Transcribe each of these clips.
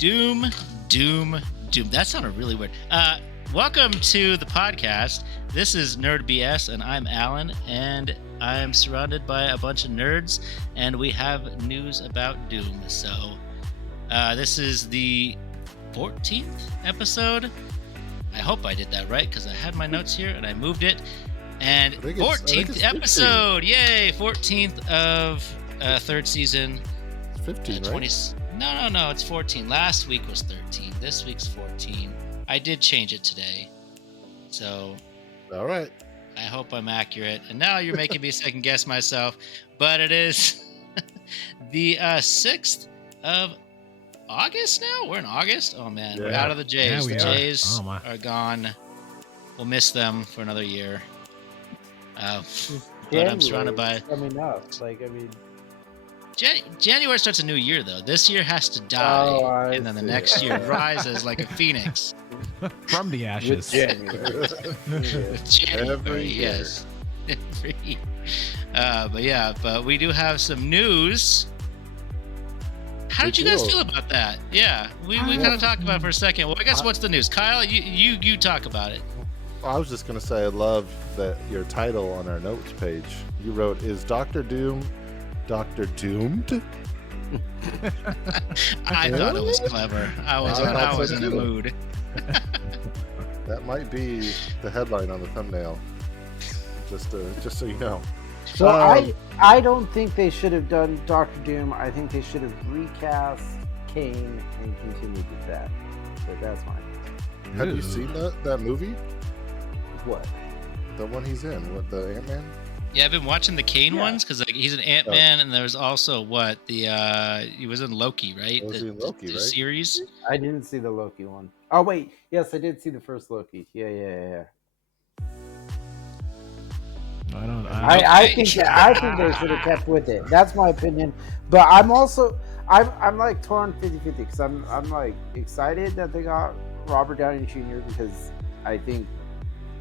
Doom. That sounded really weird. Welcome to the podcast. This is Nerd BS, and I'm Alan, and I'm surrounded by a bunch of nerds, and we have news about Doom. So, this is the 14th episode. I hope I did that right, because I had my notes here, and I moved it. And 14th episode! Yay! 14th of third season. 15, 20, right? No, it's 14. Last week was 13. This week's 14. I did change it today. So, all right. I hope I'm accurate. And now you're making me second guess myself. But it is the 6th of August now? We're in August? Oh, man. Yeah. We're out of the Jays. Yeah, the Jays are gone. We'll miss them for another year. But I'm surrounded by... coming up. January starts a new year, though. This year has to die, and then the next year rises like a phoenix. From the ashes. With January, yes. But we do have some news. How did you guys feel about that? Yeah, we kind of talked about it for a second. Well, I guess what's the news? Kyle, you talk about it. I was just going to say I love that your title on our notes page. You wrote, "Is Dr. Doom Dr. Doomed?" I thought it was clever. I was in the mood. That might be the headline on the thumbnail. Just so you know. So I don't think they should have done Dr. Doom. I think they should have recast Kane and continued with that. So that's fine. Have you seen that movie? What? The one he's in with the Ant-Man? Yeah, I've been watching the Kane ones because he's an Ant-Man, and there's also he was in Loki, right? Was he in Loki, the right? series. I didn't see the Loki one. Oh wait, yes, I did see the first Loki. Yeah. I think they should have kept with it. That's my opinion. But I'm like torn 50-50 because I'm like excited that they got Robert Downey Jr. because I think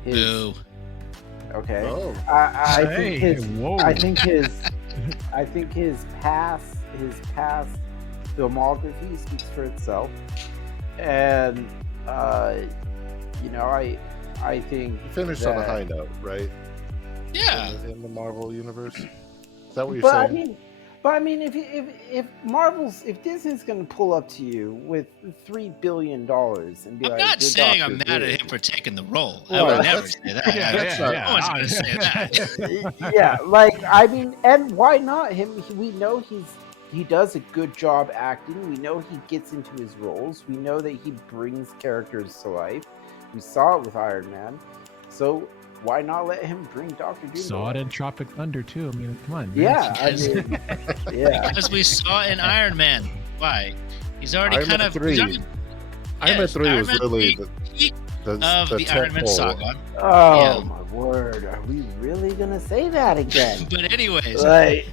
his. Boo. Okay. Oh. I think his past filmography speaks for itself, and I think He finished on a high note, right? Yeah. In the Marvel universe. Is that what you're saying? I mean, if Disney's going to pull up to you with $3 billion and be I'm like, not saying I'm mad at him for taking the role. I would never say that. No one's going to say that. Yeah, and why not him? We know he does a good job acting. We know he gets into his roles. We know that he brings characters to life. We saw it with Iron Man. So why not let him bring Dr. Doom? Saw it in Tropic Thunder too. I mean, come on. Man. Yeah, Because we saw in Iron Man. Why? He's already Iron Man 3. Iron Man 3 was really the peak of the Iron Man saga. Oh my word! Are we really gonna say that again? But anyways, but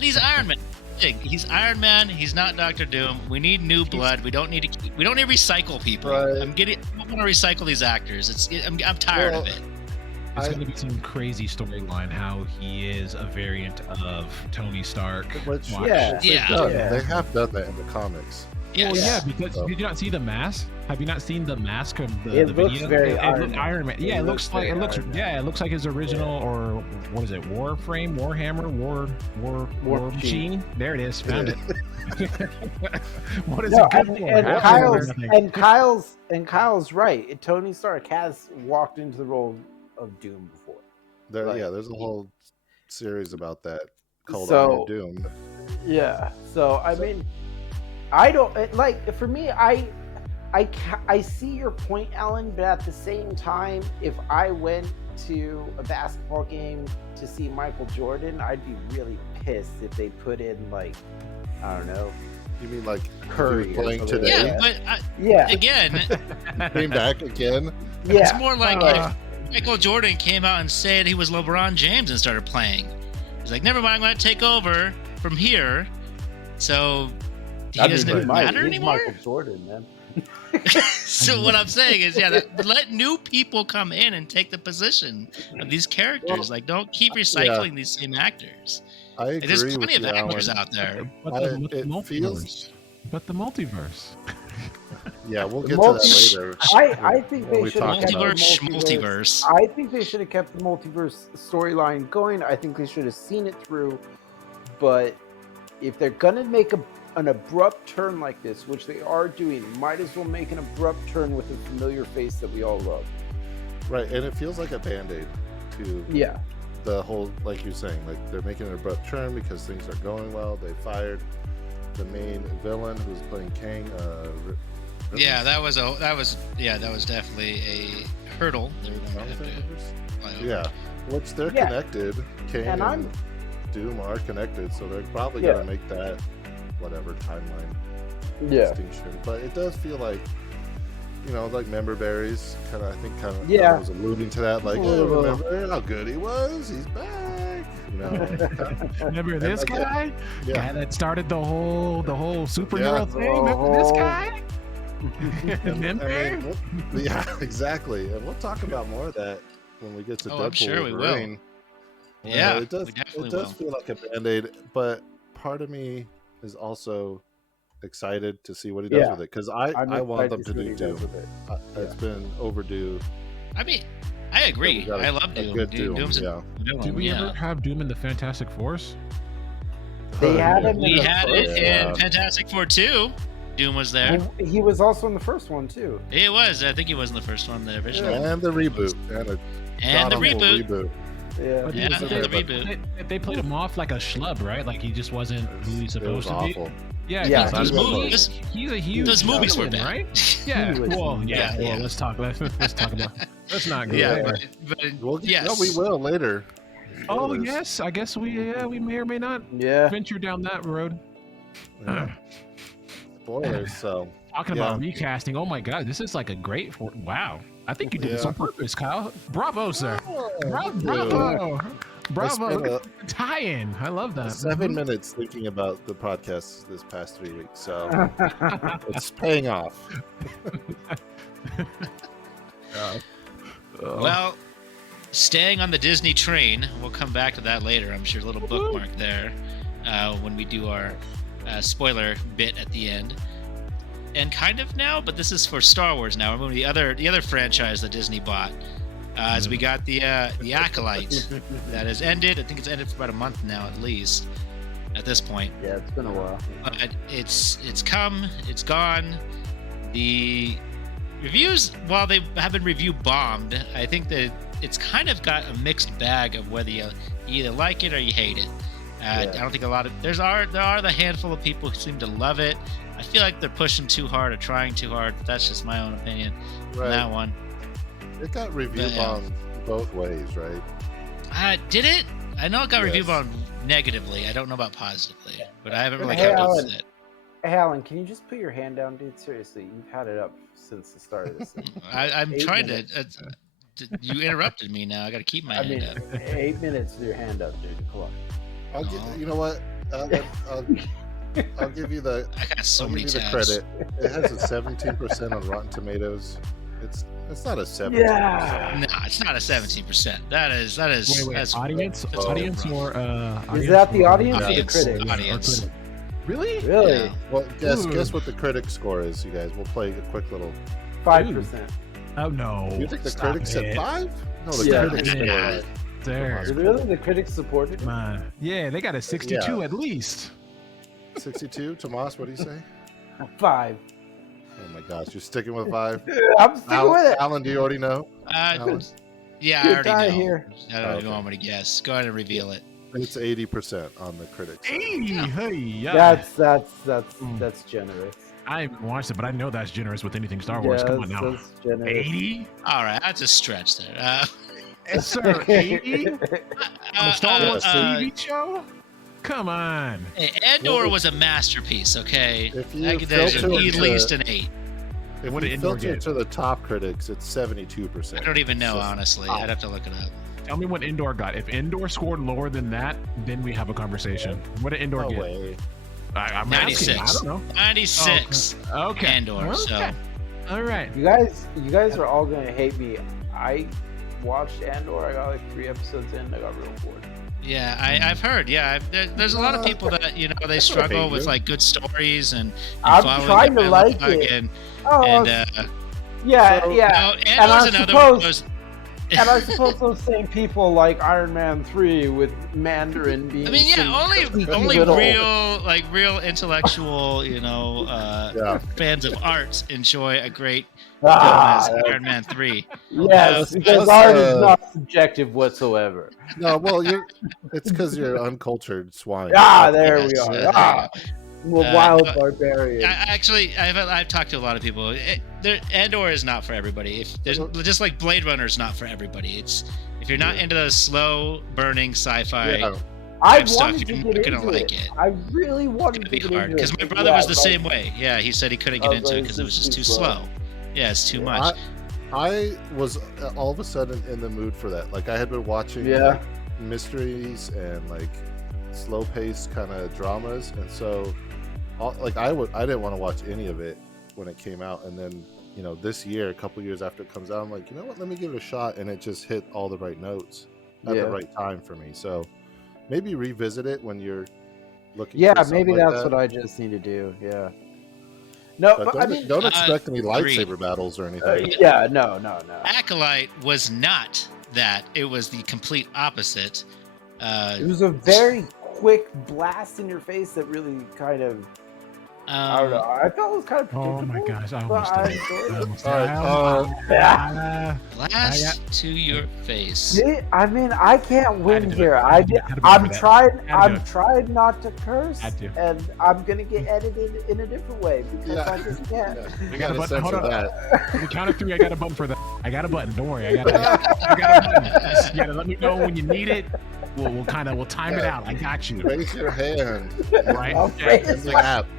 he's Iron Man. He's Iron Man. He's not Dr. Doom. We need new blood. We don't need to recycle people. Right. I don't want to recycle these actors. I'm tired of it. It's going to be some crazy storyline how he is a variant of Tony Stark. Which, yeah. They have done that in the comics. Yes. Well, yeah, because did you not see the mask? Have you not seen the mask of the It looks video? very Iron Man. Yeah, it looks like his original, or what is it? Warhammer, War Machine. There it is. Found it. What is it good for? And Kyle's right. Tony Stark has walked into the role of Doom before. There's a whole series about that called Iron Doom. Yeah. So I mean, I don't for me. I see your point, Alan, but at the same time, if I went to a basketball game to see Michael Jordan, I'd be really pissed if they put in I don't know. You mean like Curry playing today? Yeah, but again, came back again. Yeah, it's more like if Michael Jordan came out and said he was LeBron James and started playing. He's like, never mind, I'm going to take over from here. So he doesn't matter anymore? Michael Jordan, man. So what I'm saying is, let new people come in and take the position of these characters. Don't keep recycling these same actors. I agree. There's plenty of with actors out there. But the multiverse. Yeah, we'll get to that later. I think when they we should have talk kept about the multiverse. I think they should have kept the multiverse storyline going. I think they should have seen it through. But if they're gonna make an abrupt turn like this, which they are doing, might as well make an abrupt turn with a familiar face that we all love. Right, and it feels like a Band-Aid to the whole, like you're saying, like they're making an abrupt turn because things are going well. They fired the main villain who's playing Kang. Yeah, that was definitely a hurdle. They were going to have to. Yeah, which they're connected. Kang and Doom are connected, so they're probably gonna make that whatever timeline distinction. But it does feel like, you know, like member berries. I was alluding to that. Like, oh, remember how good he was? He's back. You know, remember this guy? Guy that started the whole superhero thing. Remember this guy? Yeah, exactly. And we'll talk about more of that when we get to Deadpool. I'm sure we will. Yeah, it does feel like a Band-Aid, but part of me is also excited to see what he does with it, because I want them to do Doom. It's been overdue. I mean, I agree. I love Doom. Doom's a villain. Did we ever have Doom in the Fantastic Fours? They had him. We had it in Fantastic Four 2. Doom was there. He was also in the first one too. He was. I think he was in the first one, the original. Yeah, and the reboot. And the reboot. Yeah, the reboot. They played him off like a schlub, right? Like he just wasn't who he's supposed to be. Yeah. Those movies. He's a huge. Those movies were bad, right? Yeah. Well, let's talk. Let's talk about. Let's not go. Yeah, but yes. No, we will later. Oh yes, I guess we may or may not venture down that road. Yeah. Spoilers. So talking about recasting. Oh my God, this is like a great. Wow. I think you did this on purpose, Kyle. Bravo, sir. Bravo. Tie-in. I love that. 7 minutes thinking about the podcast this past 3 weeks, so it's paying off. Well, staying on the Disney train, we'll come back to that later. I'm sure a little bookmark there when we do our spoiler bit at the end. And kind of now, but this is for Star Wars now. Remember the other franchise that Disney bought. As we got the Acolyte that has ended. I think it's ended for about a month now, at least. At this point. Yeah, it's been a while. But it's come, it's gone. The reviews, while they have been review bombed, I think that it's kind of got a mixed bag of whether you either like it or you hate it. I don't think a lot of there are the handful of people who seem to love it. I feel like they're pushing too hard or trying too hard. That's just my own opinion on that one. It got review bombed both ways, right? Did it? I know it got review bombed negatively. I don't know about positively, but I haven't really noticed it. Hey, Alan, can you just put your hand down, dude? Seriously, you've had it up since the start of this thing. I'm trying to. You interrupted me now. I got to keep my hand up. 8 minutes with your hand up, dude. Come on. You know what? I'll give you the. I got so many tabs. Credit. It has a 17% on Rotten Tomatoes. It's not a 17%. Yeah. No, it's not a 17%. That is. Wait, that's audience or is that the audience or the critics? Audience. Really? Yeah. Well, guess what the critic score is, you guys. We'll play a quick little. 5%. Oh no! You think the critics said 5? No, the critics score. There. Really, the critics supported it? Yeah, they got a 62 at least. 62. Tomas, what do you say? 5. Oh my gosh, you're sticking with 5? I'm sticking with it. Alan, do you already know? Yeah, I already know. Here. I don't even want me to guess. Go ahead and reveal it. It's 80% on the critics. 80. Hey, yeah. That's generous. I haven't watched it, but I know that's generous with anything Star Wars. Come on now. 80? All right, that's a stretch there. Yes, sir. 80? The Star Wars TV show? Come on. Andor was a masterpiece, okay? If you there's at least an 8. If you filter to the top critics, it's 72%. I don't even know, honestly. I'd have to look it up. Tell me what Andor got. If Andor scored lower than that, then we have a conversation. What did Andor get? Way. I'm 96. asking. I don't know. 96. Okay. Andor. Okay. So. All right. You guys are all gonna hate me. I watched Andor. I got like 3 episodes in. I got real bored. Yeah, I've heard. Yeah, there's a lot of people that they struggle with like good stories and I'm following trying to like dialogue it. and yeah. and there's another one of those. And I suppose those same people like Iron Man 3 with Mandarin being. I mean, only real intellectual, fans of art enjoy a great film as Iron Man 3. Yes, because art is not subjective whatsoever. No, well, it's because you're uncultured swine. There we are. Wild barbarian. I've talked to a lot of people. Andor is not for everybody. Just like Blade Runner is not for everybody. If you're not into those slow burning sci-fi stuff, you're not gonna like it. I really wanted to get into it. Because my brother was the same way. Yeah, he said he couldn't get into it because it was just too slow. Yeah, it's too much. I was all of a sudden in the mood for that. Like I had been watching like, mysteries and like slow-paced kind of dramas, and so like I didn't want to watch any of it when it came out, and then this year, a couple years after it comes out, I'm like, you know what, let me give it a shot, and it just hit all the right notes at the right time for me. So maybe revisit it when you're looking. Yeah, maybe that's what I just need to do. Yeah. No, but I mean, don't expect any lightsaber battles or anything. No. Acolyte was not that. It was the complete opposite. It was a very quick blast in your face that really kind of. I don't know. I felt it was kind of. Oh my gosh! I almost Blast to your face. I mean, I can't win here. I'm trying not to curse, and I'm gonna get edited in a different way because I just can't. I got a button. Hold on. The count of 3. I got a button for that. I got a button. Don't worry. I got a button. You gotta let me know when you need it. We'll time it out. I got you. Raise your hand. Right.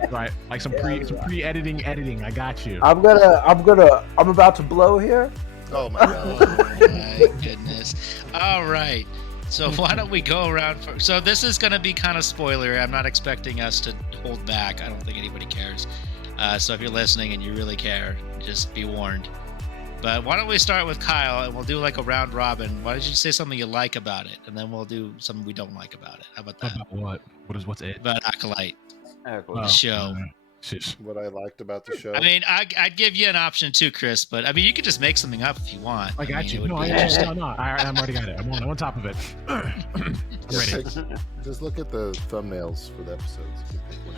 Right. Like some pre-editing. I got you. I'm about to blow here. Oh my god. Oh my goodness. All right. So why don't we go around so this is going to be kind of spoilery. I'm not expecting us to hold back. I don't think anybody cares. So if you're listening and you really care, just be warned. But why don't we start with Kyle and we'll do like a round robin. Why don't you say something you like about it, and then we'll do something we don't like about it. How about that? About what? What's it? About Acolyte. The show. What I liked about the show. I mean, I'd give you an option too, Chris. But I mean, you could just make something up if you want. I got you. I'm already got it. I'm on top of it. I'm ready. Just look at the thumbnails for the episodes.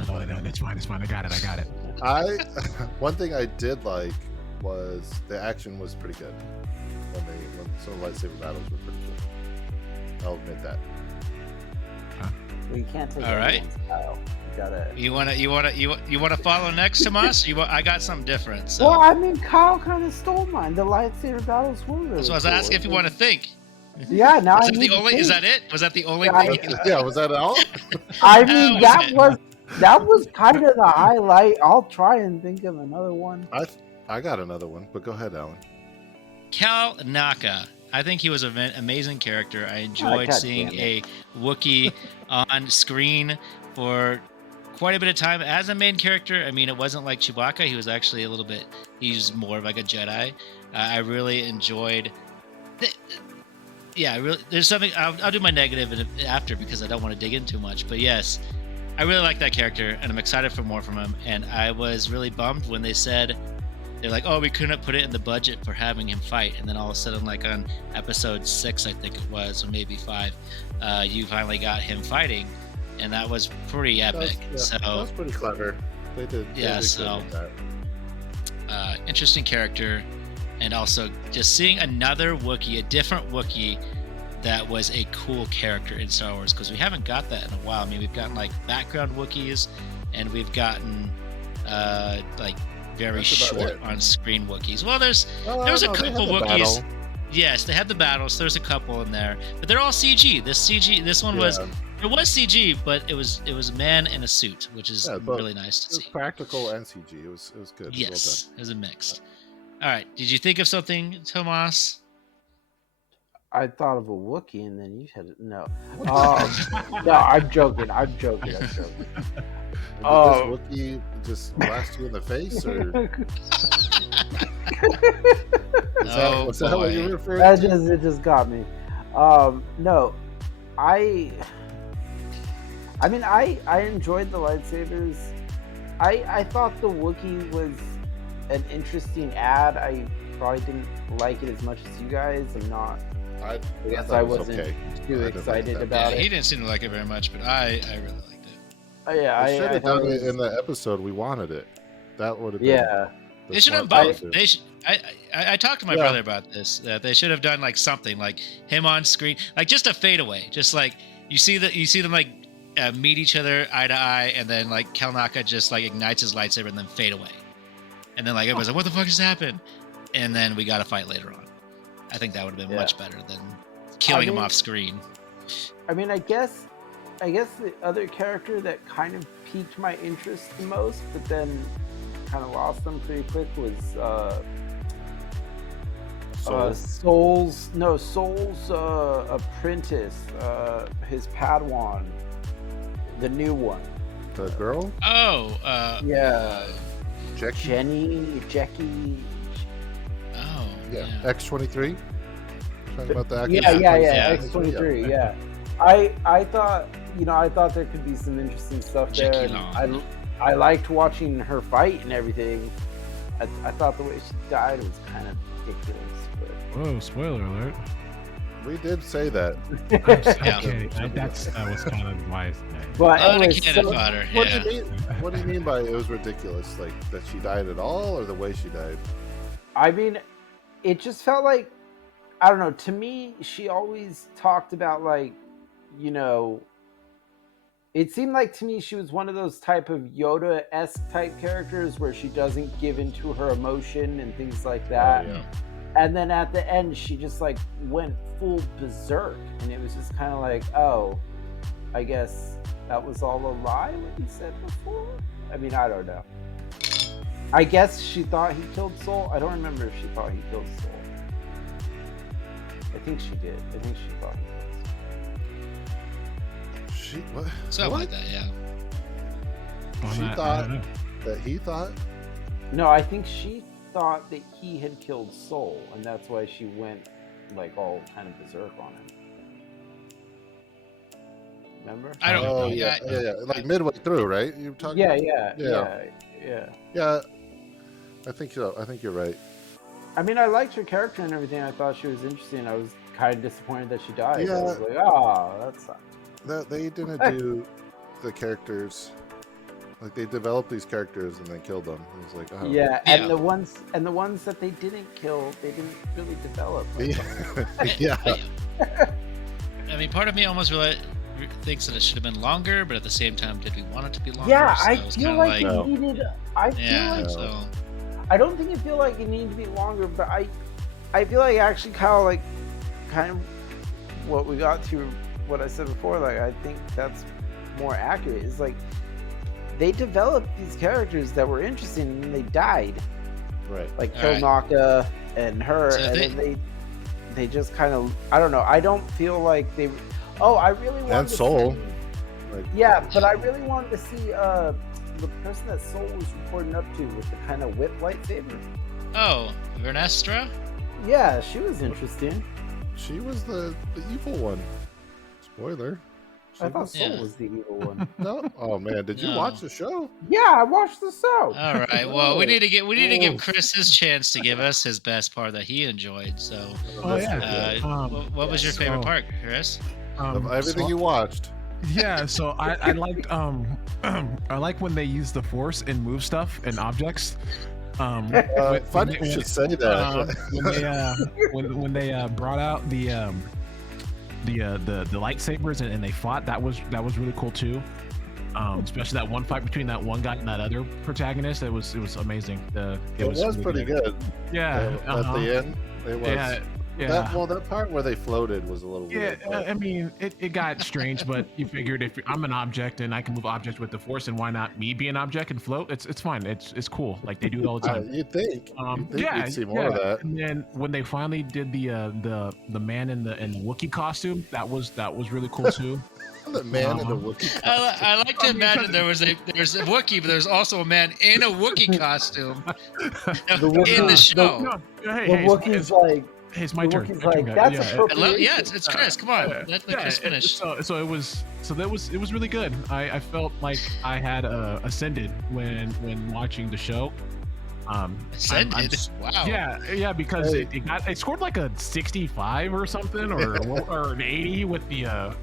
No, that's fine. It's fine. I got it. One thing I did like was the action was pretty good. When some lightsaber battles were pretty cool. I'll admit that. Well, you can't take all right. Style. You wanna follow next, Tomas? I got something different. So. Well, I mean, Kyle kind of stole mine. The lightsaber battles were really So I was asking if you want to think. Yeah, now is that it? Was that the only thing? Yeah, was that all? I mean, that was kind of the highlight. I'll try and think of another one. I got another one, but go ahead, Alan. Cal Naka. I think he was an amazing character. I enjoyed seeing a Wookiee on screen for quite a bit of time as a main character. I mean, it wasn't like Chewbacca. He was actually he's more of like a Jedi. I really enjoyed. There's something. I'll do my negative after because I don't want to dig in too much. But yes, I really like that character, and I'm excited for more from him. And I was really bummed when they said. They're like, oh, we couldn't put it in the budget for having him fight. And then all of a sudden, like on episode 6, I think it was, or maybe 5, you finally got him fighting. And that was pretty epic. That was pretty clever. They did. Yeah, interesting character. And also just seeing another Wookiee, a different Wookiee that was a cool character in Star Wars. Because we haven't got that in a while. I mean, we've gotten like background Wookiees, and we've gotten like very short on-screen Wookiees. Well, there was a couple Wookiees. Yes, they had the battles. There's a couple in there, but they're all CG. This one was CG, but it was a man in a suit, which is really nice to see. Practical and CG. It was good. Yes, well done. It was a mix. All right, did you think of something, Tomas? I thought of a Wookiee, and then you said it. No. No, I'm joking. Did this Wookiee just blast you in the face, or was that what you were referring to? It just got me. No, I mean, I enjoyed the lightsabers. I thought the Wookiee was an interesting ad. I probably didn't like it as much as you guys. I guess I wasn't too excited about it. He didn't seem to like it very much, but I really liked it. Yeah, they should have done it in the episode. We wanted it. That would have been. Yeah. They should have both. I talked to my brother about this. That they should have done like something like him on screen, like just a fadeaway, just like you see them like meet each other eye to eye, and then like Kelnaka just like ignites his lightsaber and then fade away, and then like everybody's like, "What the fuck just happened?" And then we got a fight later on. I think that would have been much better than killing him off screen. I mean, I guess the other character that kind of piqued my interest the most, but then kind of lost them pretty quick was Soul's apprentice, his Padawan, the new one. The girl? Oh, yeah. Jackie. Oh, yeah. X-23. Talking about the actor. Yeah. X-23. Yeah. I thought there could be some interesting stuff there. I liked watching her fight and everything. I thought the way she died was kind of ridiculous. But... Whoa! Spoiler alert. We did say that. That was kind of wise. But what do you mean by it was ridiculous? Like that she died at all, or the way she died? I mean, it just felt like, I don't know. To me, she always talked about like, it seemed like to me she was one of those type of Yoda-esque type characters where she doesn't give into her emotion and things like that. Oh, yeah. And then at the end, she just like went full berserk, and it was just kind of like, oh, I guess that was all a lie what he said before. I mean, I don't know. I guess she thought he killed Soul. I don't remember if she thought he killed Soul. I think she did. I think she thought he killed Soul. What? Something like that, yeah. She thought that he thought? No, I think she thought that he had killed Soul, and that's why she went like all kind of berserk on him. Remember? I don't know. Yeah. Like midway through, right? You're talking. Yeah. I think so. I think you're right. I mean, I liked her character and everything. I thought she was interesting. I was kind of disappointed that she died. Yeah. I was like, oh, that sucks. That they didn't do the characters. Like they developed these characters and then killed them. It was like, oh. Yeah, and the ones that they didn't kill, they didn't really develop. Yeah. I mean, part of me almost really thinks that it should have been longer, but at the same time, did we want it to be longer? Yeah, so I feel like it needed. I don't think it feel like it needed to be longer, but I feel like actually kind of what we got to, what I said before. Like I think that's more accurate. It's like they developed these characters that were interesting, and they died. Right. Like Kilnaka and her, so and then they just kind of, I don't know. I don't feel like they. Oh, I really wanted and Soul. But I really wanted to see the person that Soul was reporting up to with the kind of whip lightsaber. Oh, Vernestra? Yeah, she was interesting. She was the evil one. Spoiler. I thought Soul was the evil one. No? Oh man, did you watch the show? Yeah, I watched the show. All right. Well, we need to give Chris his chance to give us his best part that he enjoyed. So, what was your favorite part, Chris? Of everything you watched. Yeah, so I liked I like when they use the Force and move stuff and objects. Funny you should say that. When they brought out the lightsabers and they fought, that was really cool too. Especially that one fight between that one guy and that other protagonist. It was amazing. It was really pretty good. Yeah. At the end, it was. Yeah. That part where they floated was a little weird. Yeah, I mean, it got strange, but you figured if I'm an object and I can move objects with the Force, and why not me be an object and float? It's fine. It's cool. Like they do it all the time. You'd think. You'd see more of that. And then when they finally did the man in the Wookiee costume, that was really cool too. The man in the Wookiee costume. I like to imagine there's a Wookiee, but there's also a man in a Wookiee costume in the show. The Wookiee's like Hey, it's my turn. Like, that's appropriation. It's Chris. Come on, let Chris finish. It was really good. I felt like I had ascended when watching the show. Ascended. Wow. Yeah, because it scored like a 65 or something, or an 80 with the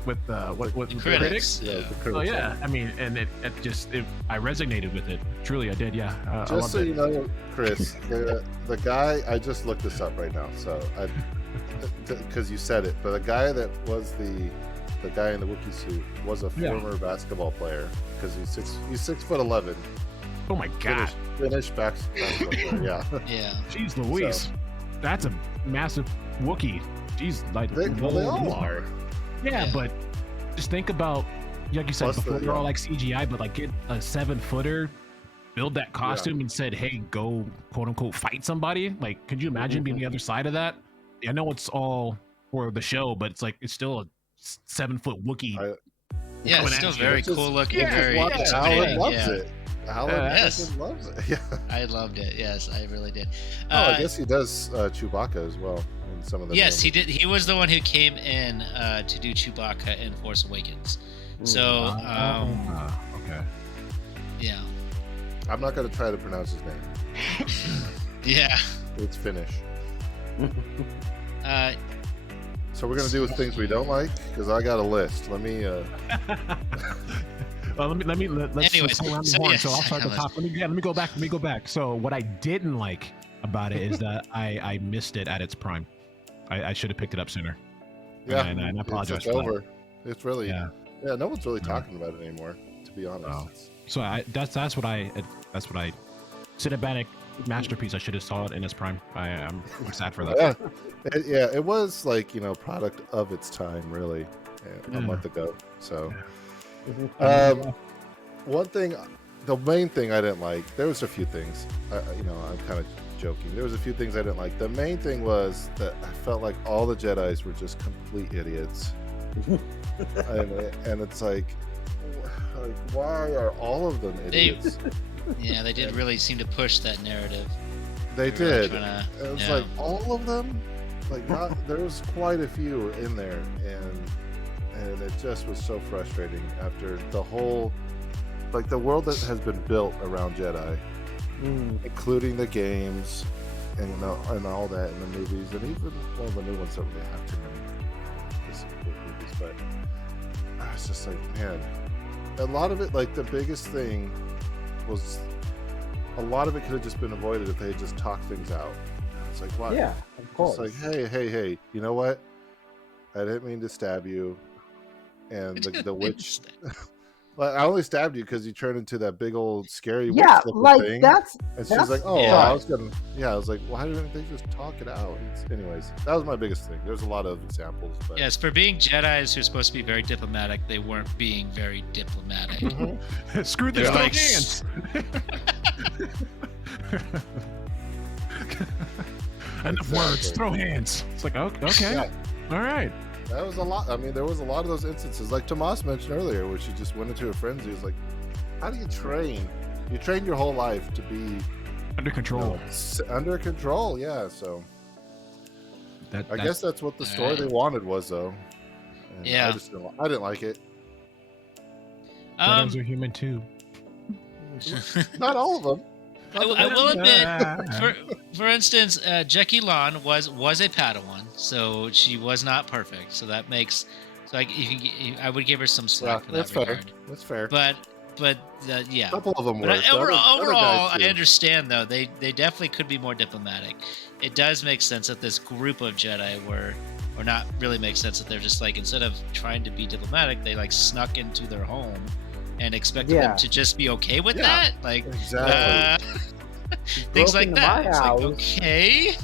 critics. Yeah, the critics. Oh yeah, I mean, and I resonated with it. Truly, I did. Yeah. Just so you know, Chris, the guy, I just looked this up right now, so because you said it, but the guy that was the guy in the Wookiee suit was a former basketball player, because he's 6'11". Oh my God. Finished basketball player, yeah. Yeah. Jeez Louise. That's a massive Wookiee. Jeez, like they all are. Yeah, but just think about, like you said before, they're all like CGI, but like get a 7-footer, build that costume and said, hey, go quote unquote fight somebody. Like, could you imagine being the other side of that? I know it's all for the show, but it's like it's still a 7-foot Wookiee. It's still very cool looking. Very Alan loves it. Alan loves it. Yeah, I loved it. Yes, I really did. I guess he does Chewbacca as well in some of the. Yes, he did. He was the one who came in to do Chewbacca in Force Awakens. So, okay. Yeah. I'm not going to try to pronounce his name. Yeah. It's Finnish. So we're gonna do things we don't like, because I got a list. Let me. Well, let's Anyways, go around the horn. So I'll start at the top. Let me go back. So what I didn't like about it is that I missed it at its prime. I should have picked it up sooner. Yeah, and I apologize. It's over. It's really no one's really talking about it anymore, to be honest. Oh. So that's what I cinematic masterpiece. I should have saw it in its prime. I'm sad for that. It was like, product of its time, really, a month ago. So, one thing, the main thing I didn't like, there was a few things. I'm kind of joking. There was a few things I didn't like. The main thing was that I felt like all the Jedis were just complete idiots, and it's like, why are all of them idiots? They did really seem to push that narrative. They did. It was like all of them. Like there was quite a few in there, and it just was so frustrating after the whole, like, the world that has been built around Jedi, including the games and all that in the movies, and even the new ones don't really have too many movies, but I was just like, man, a lot of it, like the biggest thing was, a lot of it could have just been avoided if they had just talked things out. It's like, why? Yeah, of course. It's like, hey, you know what? I didn't mean to stab you. And the witch, well, I only stabbed you because you turned into that big old scary witch thing. And she's like, I was like, why didn't they just talk it out? Anyways, that was my biggest thing. There's a lot of examples. But... Yes, for being Jedis who are supposed to be very diplomatic, they weren't being very diplomatic. Mm-hmm. Screw this, throw hands. Enough words, throw hands. It's like, okay, all right. That was a lot. I mean, there was a lot of those instances, like Tomas mentioned earlier, where she just went into a frenzy. It was like, how do you train? You train your whole life to be under control. Under control, yeah. So I guess that's what the story they wanted was, though. And I didn't like it. Jedis are human too. Not all of them. I will admit, for instance, Jackie Lan was a Padawan, so she was not perfect. So that makes, I would give her some slack for that regard. That's fair. But a couple of them were. Overall, I understand though. They definitely could be more diplomatic. It does make sense that this group of Jedi were, or not really make sense that they're just like, instead of trying to be diplomatic, they like snuck into their home and expected them to just be okay with that, like exactly things like that. It's like, okay,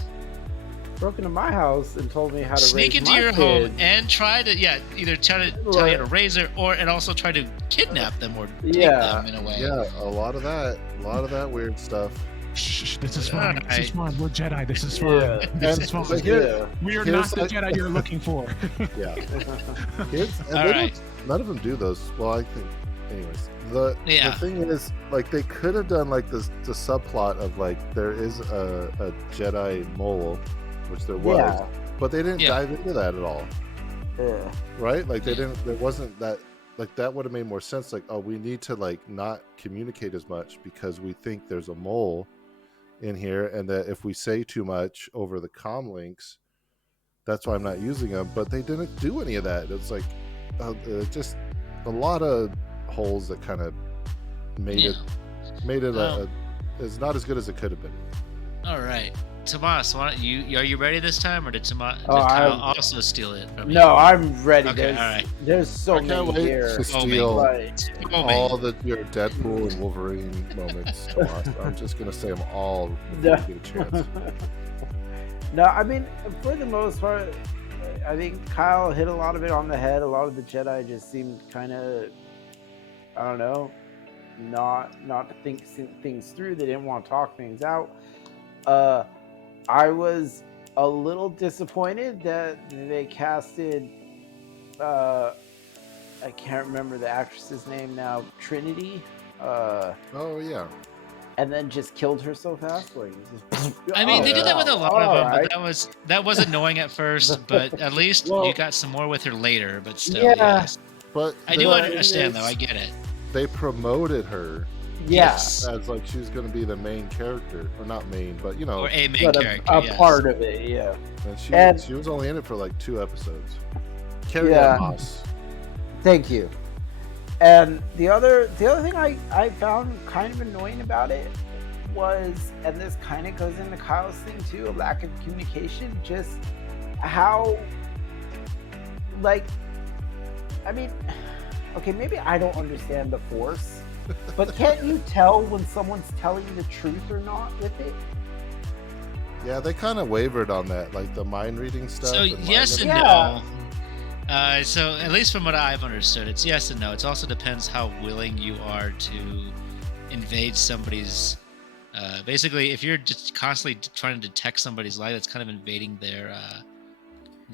broke into my house and told me how to sneak into your home and try to either try to tell you to raise her, and also try to kidnap them or take them in a way. Yeah, a lot of that weird stuff. Shh, this is fine. This is fine. We're Jedi. This is fine. This is fine. We are not the Jedi you're looking for. None of them do those. Well, I think. Anyways, the thing is, like, they could have done like the subplot of like there is a Jedi mole which there was, but they didn't dive into that at all. Yeah. Right? Like they didn't. There wasn't that. Like that would have made more sense. Like, oh, we need to like not communicate as much because we think there's a mole in here, and that if we say too much over the comm links, that's why I'm not using them. But they didn't do any of that. It's like just a lot of holes that kind of made it it's not as good as it could have been. All right, Tomas, why don't are you ready this time, or did Kyle also steal it from you? No, I'm ready. Okay, all right. There's so many here. To steal all your Deadpool and Wolverine moments, Tomas. I'm just gonna say them all before you get a chance. No, I mean, for the most part, I think Kyle hit a lot of it on the head. A lot of the Jedi just seemed kind of, I don't know, not to think things through. They didn't want to talk things out. I was a little disappointed that they casted, I can't remember the actress's name now, Trinity. Oh yeah. And then just killed her so fast. Like, I mean, they did that with a lot of them, but that was annoying at first. But at least you got some more with her later. But still, yes. But I do understand, though. I get it. They promoted her. Yes. As like she was going to be the main character, or not main, but or a main character, a part of it, yeah. And she was only in it for like 2 episodes. Carrie Moss. Thank you. And the other thing I found kind of annoying about it was, and this kind of goes into Kyle's thing too, a lack of communication. Just how, like, I mean, okay, maybe I don't understand the Force, but can't you tell when someone's telling the truth or not with it? Yeah, they kind of wavered on that, like the mind reading stuff. So yes and no. So at least from what I've understood, it's yes and no. It also depends how willing you are to invade somebody's. Basically, if you're just constantly trying to detect somebody's life, that's kind of invading their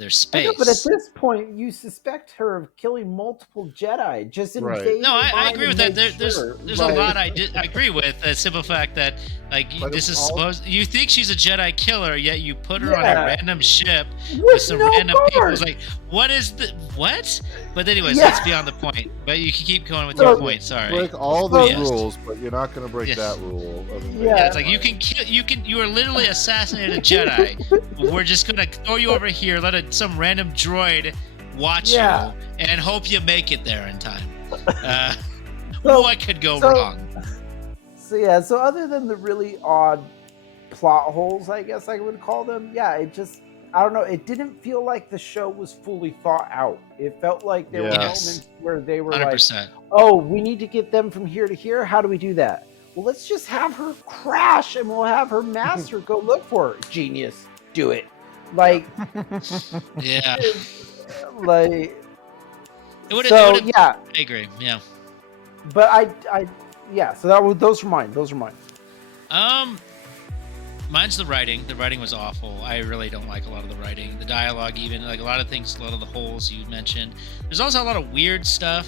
space. Know, but at this point, you suspect her of killing multiple Jedi. Just invade. No, I agree with that. There's a lot I agree with. The simple fact that this is supposed. You think she's a Jedi killer, yet you put her on a random ship with some random people. It's like, what is what? But anyways, that's beyond the point. But you can keep going with your point. Sorry. Break all the rules, but you're not going to break that rule. It's like you are literally assassinated a Jedi. We're just gonna throw you over here, let some random droid watch you, and hope you make it there in time. What could go wrong? So other than the really odd plot holes, I guess I would call them, it just, I don't know, it didn't feel like the show was fully thought out. It felt like there were moments where they were 100%. Like, oh, we need to get them from here to here. How do we do that? Well, let's just have her crash and we'll have her master go look for her. Genius. Do it. Like, like, I agree. Yeah. But so those were mine. Mine's the writing. The writing was awful. I really don't like a lot of the writing. The dialogue, even, like a lot of things, a lot of the holes you mentioned. There's also a lot of weird stuff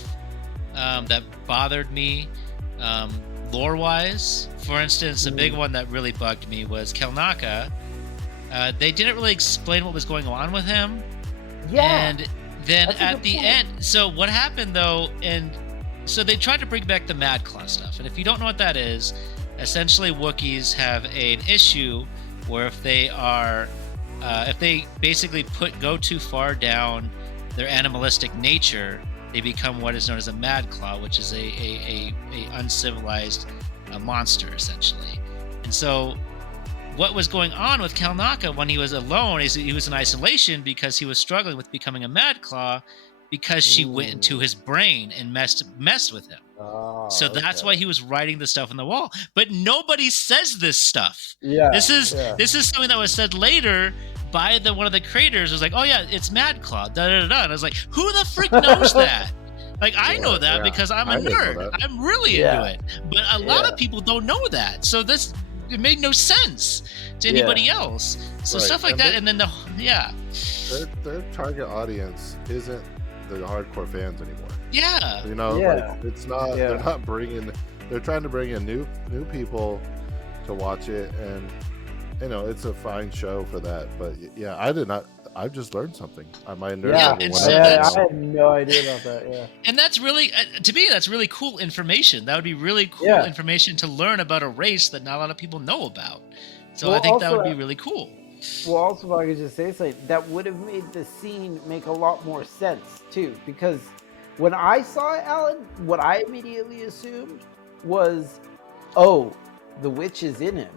that bothered me, lore-wise. For instance, a big one that really bugged me was Kelnaka. They didn't really explain what was going on with him. Yeah. And then at the end, so what happened though, and so they tried to bring back the Mad Claw stuff. And if you don't know what that is, essentially Wookiees have an issue where if they basically go too far down their animalistic nature, they become what is known as a Mad Claw, which is a uncivilized monster essentially. And so what was going on with Kelnaka when he was alone is he was in isolation because he was struggling with becoming a Mad Claw because she went into his brain and messed with him. So that's why he was writing the stuff on the wall. But nobody says this stuff. Yeah. This is something that was said later by one of the creators. It was like, oh yeah, it's Mad Claw. Da da da. And I was like, who the freak knows that? Like I know that because I'm a nerd. I'm really into it. But a lot of people don't know that. So it made no sense to anybody else. So stuff like that, and then their target audience isn't the hardcore fans anymore. Yeah, like it's not. They're not bringing. They're trying to bring in new people to watch it, and it's a fine show for that. But yeah, I did not. I've just learned something. My nerd Yeah, level so went up. I had no idea about that. Yeah, and that's really, to me, that's really cool information. That would be really cool information to learn about a race that not a lot of people know about. So I think that would be really cool. Well, also, if I could just say something, that would have made the scene make a lot more sense too. Because when I saw it, Alan, what I immediately assumed was, oh, the witch is in him.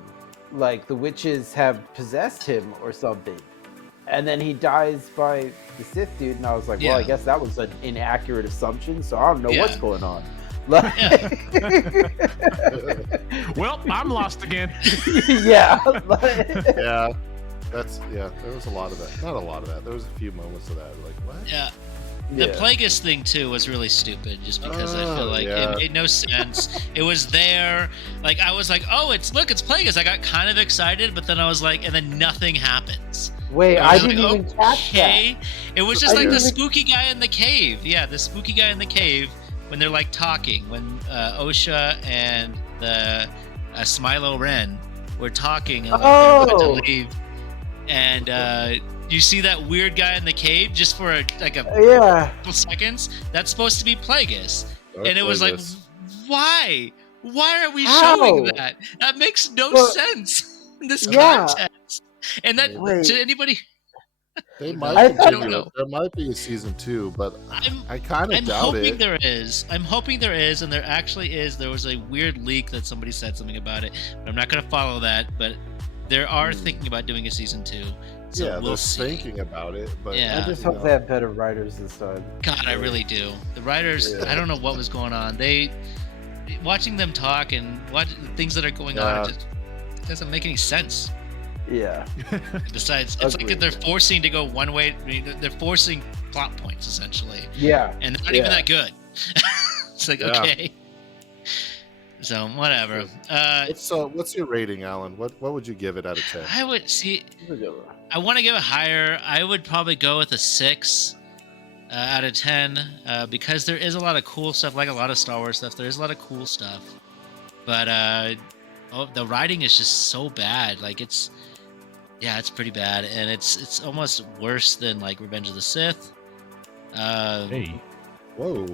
Like the witches have possessed him or something. And then he dies by the Sith dude, and I was like, well, I guess that was an inaccurate assumption, so I don't know what's going on. Well, I'm lost again. Yeah. Yeah. There was a lot of that. Not a lot of that. There was a few moments of that. Like, what? Yeah. The Plagueis thing too was really stupid, just because I feel like it made no sense. It was there, like I was like, "Oh, it's Plagueis." I got kind of excited, but then I was like, and then nothing happens. Wait, I didn't even catch that. It was just like the spooky guy in the cave. Yeah, the spooky guy in the cave when they're like talking, when Osha and the Smilo Ren were talking and like, they were about to leave, and you see that weird guy in the cave just for a couple seconds. That's supposed to be Plagueis, and it was like, why? Why are we showing that? That makes no sense in this context. And that to anybody, they might continue. There might be a season 2, but I kind of doubt it. I'm hoping there is, and there actually is. There was a weird leak that somebody said something about it, but I'm not going to follow that. But there are thinking about doing a season 2. So we'll see. Thinking about it, but I just hope they have better writers this time. God, I really do. The writers, I don't know what was going on. Watching them talk and watch the things that are going on, it just doesn't make any sense. Yeah. Besides, it's like they're forcing to go one way. I mean, they're forcing plot points essentially. Yeah. And they're not even that good. It's like okay. So whatever. What's your rating, Alan? What would you give it out of 10? I would see. I want to give it higher. I would probably go with a 6 out of 10 because there is a lot of cool stuff, like a lot of Star Wars stuff. There is a lot of cool stuff, but the writing is just so bad. Like it's pretty bad, and it's almost worse than like Revenge of the Sith. Whoa.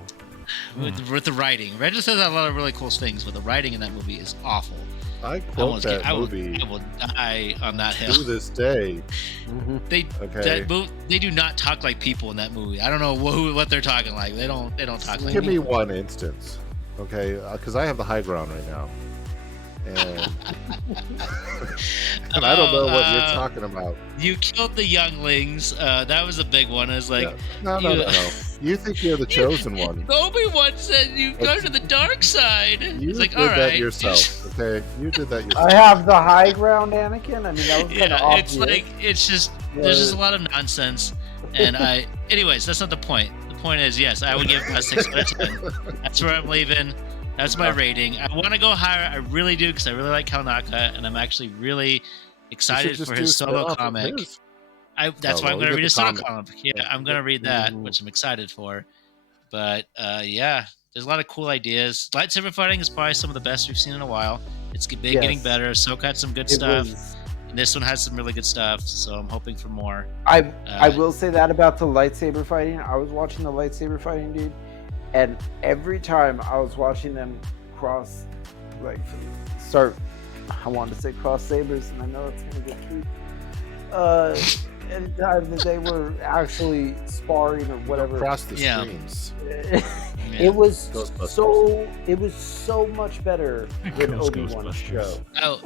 With the writing, Revenge of the Sith has a lot of really cool things, but the writing in that movie is awful. I quote that movie. I will die on that hill. To this day. They do not talk like people in that movie. I don't know what they're talking like. They don't talk like. Give me one instance, okay? Because I have the high ground right now, and I don't know what you're talking about. You killed the younglings. That was a big one. It was like no. You think you're the chosen one. Obi-Wan said you go to the dark side. You like, did all that right. yourself, okay? You did that yourself. I have the high ground, Anakin. I mean, that was kind of obvious. It's like, there's just a lot of nonsense. And anyways, that's not the point. The point is, yes, I would give it a 6 out of 10. That's where I'm leaving. That's my rating. I want to go higher. I really do, because I really like Kalnaka, and I'm actually really excited for his solo comic. That's why I'm going to read a solo comic. Yeah, I'm going to read that, which I'm excited for. But there's a lot of cool ideas. Lightsaber fighting is probably some of the best we've seen in a while. It's getting better. Ahsoka had some good stuff. And this one has some really good stuff, so I'm hoping for more. I will say that about the lightsaber fighting. I was watching the lightsaber fighting, dude, and every time I was watching them I wanted to say cross sabers, and I know it's going to get cute. Anytime that they were actually sparring or whatever, across the streams, it was so much better than Obi-Wan's show. Oh,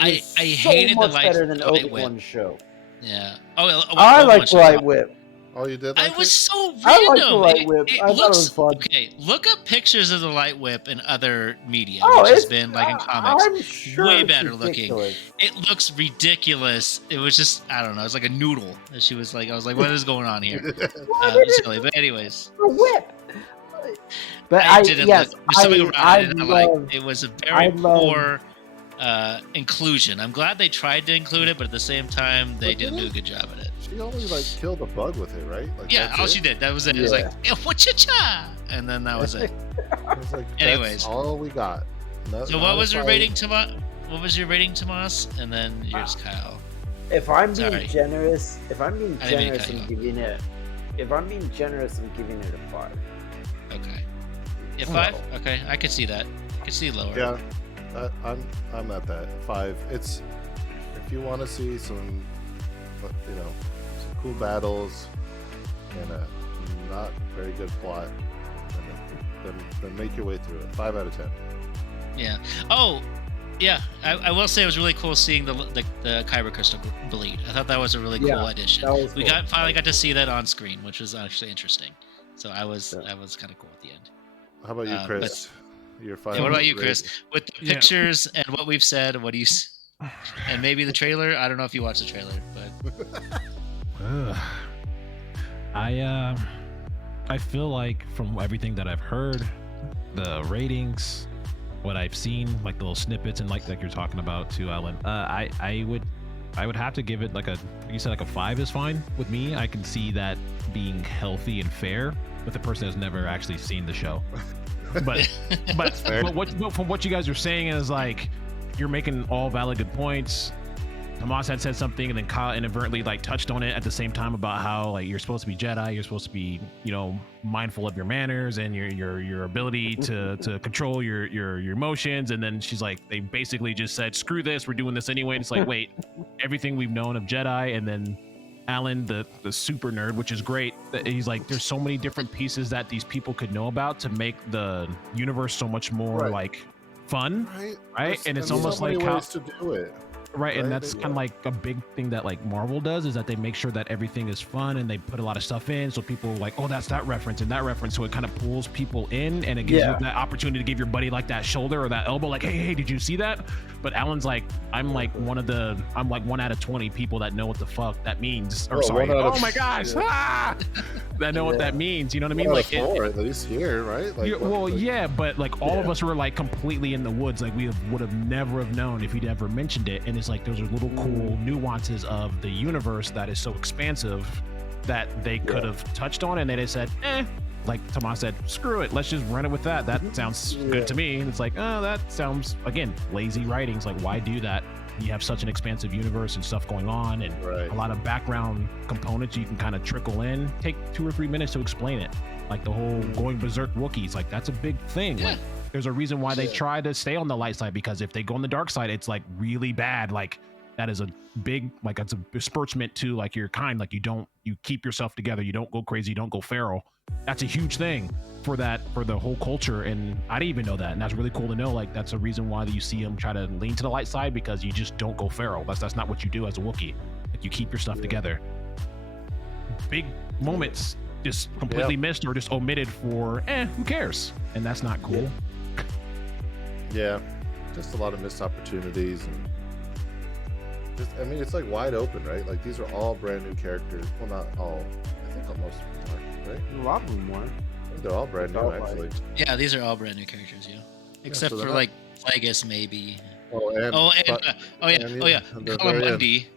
I hated the better than Obi-Wan's show. Yeah. I like Light Whip. Oh, you did? It was so random. I like the Light Whip. I thought it was fun. Okay, look up pictures of the Light Whip in other media, which has been like in comics. I'm sure way better ridiculous. looking. It looks ridiculous. It was just, I don't know, it's like a noodle. And she was like, I was like, what is going on here? It's silly. But anyways. A whip. But it was a very poor inclusion. I'm glad they tried to include it, but at the same time, they didn't do a good job at it. She only killed a bug with it, right? All she did. That was it. It was like, cha, and then that was it. It was like, anyways, that's all we got. So what was your rating, Tomas? what was your rating, Tomas? And then yours, Kyle. If I'm being generous, I'm giving it a 5. Okay. Yeah, 5. Okay, I could see that. I could see lower. Yeah, I'm at that 5. It's if you want to see some, some cool battles and a not very good plot, then make your way through it. 5 out of 10. Yeah. Oh, yeah. I will say it was really cool seeing the Kyber crystal bleed. I thought that was a really cool addition. We finally got to see that on screen, which was actually interesting. So that was kind of cool at the end. How about you, Chris? Your 5. Yeah, what about you, Chris? With the pictures and what we've said, what do you? And maybe the trailer. I don't know if you watched the trailer, but I feel like from everything that I've heard, the ratings, what I've seen, like the little snippets and like you're talking about too, Alan. I would have to give it like you said, like a 5 is fine with me. I can see that being healthy and fair with a person that's never actually seen the show. But from what you guys are saying is like you're making all valid good points. Tomas had said something, and then Kyle inadvertently like touched on it at the same time about how like you're supposed to be Jedi, you're supposed to be mindful of your manners and your ability to control your emotions. And then she's like, they basically just said, screw this, we're doing this anyway. And it's like, wait, everything we've known of Jedi, and then Alan, the super nerd, which is great. He's like, there's so many different pieces that these people could know about to make the universe so much more like fun, right? And it's almost like how to do it. Right, and that's kind of like a big thing that like Marvel does, is that they make sure that everything is fun and they put a lot of stuff in, so people are like, oh, that's that reference and that reference, so it kind of pulls people in, and it gives you that opportunity to give your buddy like that shoulder or that elbow, like, hey, did you see that? But Alan's like, I'm like 1 out of 20 people that know what the fuck that means, or oh my gosh, that know what that means. You know what I mean? Like 4 at least here, right? Like, but like all of us were like completely in the woods, like we would have never have known if he'd ever mentioned it. And it's like those are little cool nuances of the universe that is so expansive that they could have touched on, and then they said, like Tomas said, screw it, let's just run it with that. That sounds good to me. And it's like, oh, that sounds, again, lazy writings. Like, why do that? You have such an expansive universe and stuff going on, and a lot of background components you can kind of trickle in. Take 2 or 3 minutes to explain it. Like the whole going berserk Wookiees, like that's a big thing. Like there's a reason why they try to stay on the light side, because if they go on the dark side, it's like really bad. Like that is a big, like that's a disbursement to like your kind. Like you keep yourself together. You don't go crazy. You don't go feral. That's a huge thing for the whole culture. And I didn't even know that. And that's really cool to know. Like that's a reason why you see them try to lean to the light side, because you just don't go feral. That's not what you do as a Wookiee. Like you keep your stuff together. Big moments just completely missed or just omitted for who cares? And that's not cool. Yeah, just a lot of missed opportunities, and it's like wide open, right? Like these are all brand new characters. Well, not all. I think most of them are, right? A lot of them were. They're all brand new, actually. Yeah, these are all brand new characters. Yeah, except for like Plagueis, maybe. Bundy.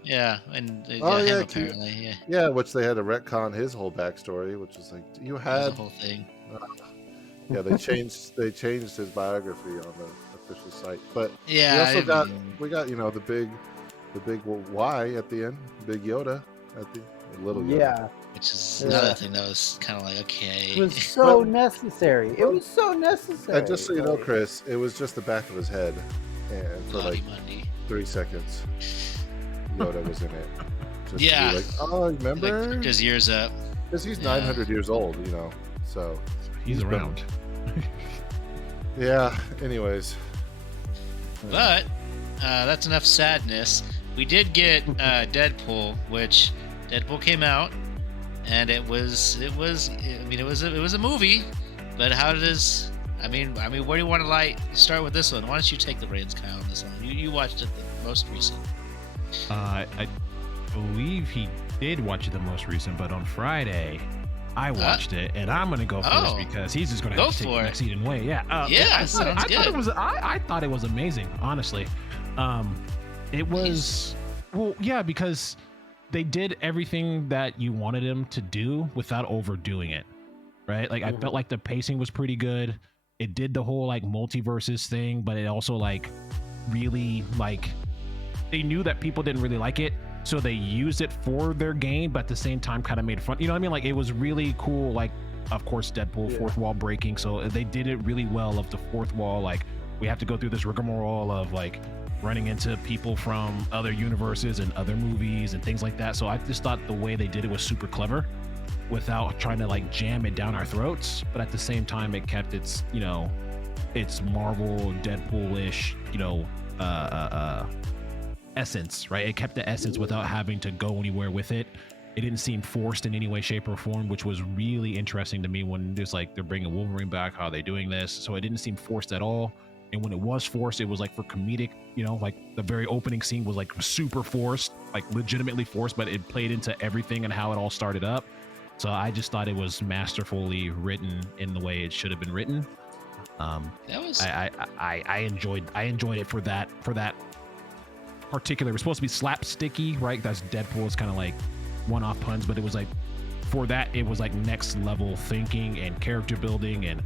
Yeah, and him apparently. Yeah, which they had to retcon his whole backstory, which is like you had the whole thing. Yeah, they changed his biography on the official site, but we got the big Y at the end, big Yoda at the little Yoda. Which is another thing that was kind of like, okay. It was so necessary. It was so necessary. And just so you know, Chris, it was just the back of his head, and for like 3 seconds, Yoda was in it. Just to be like, oh, remember? Like, his years up. Because he's 900 years old, so he's around. Yeah. Anyways. But that's enough sadness. We did get Deadpool, which Deadpool came out, and it was a movie. But how does where do you want to start with this one? Why don't you take the reins, Kyle, on this one? You watched it the most recent. I believe he did watch it the most recent, but on Friday I watched it, and I'm gonna go first because he's just gonna have to take the next seat and wait. I thought it was amazing, honestly. It was because they did everything that you wanted him to do without overdoing it, right? Like I felt like the pacing was pretty good. It did the whole like multiverses thing, but it also like really like, they knew that people didn't really like it, so they used it for their gain, but at the same time kind of made fun. You know what I mean? Like, it was really cool. Like, of course, Deadpool, fourth wall breaking. So they did it really well of the fourth wall. Like, we have to go through this rigmarole of like running into people from other universes and other movies and things like that. So I just thought the way they did it was super clever without trying to like jam it down our throats. But at the same time, it kept its, you know, its Marvel Deadpool-ish, you know, essence, right? It kept the essence without having to go anywhere with it. It didn't seem forced in any way, shape, or form, which was really interesting to me when there's like, they're bringing Wolverine back, how are they doing this? So it didn't seem forced at all. And when it was forced, it was like for comedic, you know, like the very opening scene was like super forced, like legitimately forced, but it played into everything and how it all started up. So I just thought it was masterfully written in the way it should have been written. I enjoyed it for that particular. It was supposed to be slapsticky, right? That's Deadpool. It's kind of like one-off puns, but it was like, for that, it was like next level thinking and character building and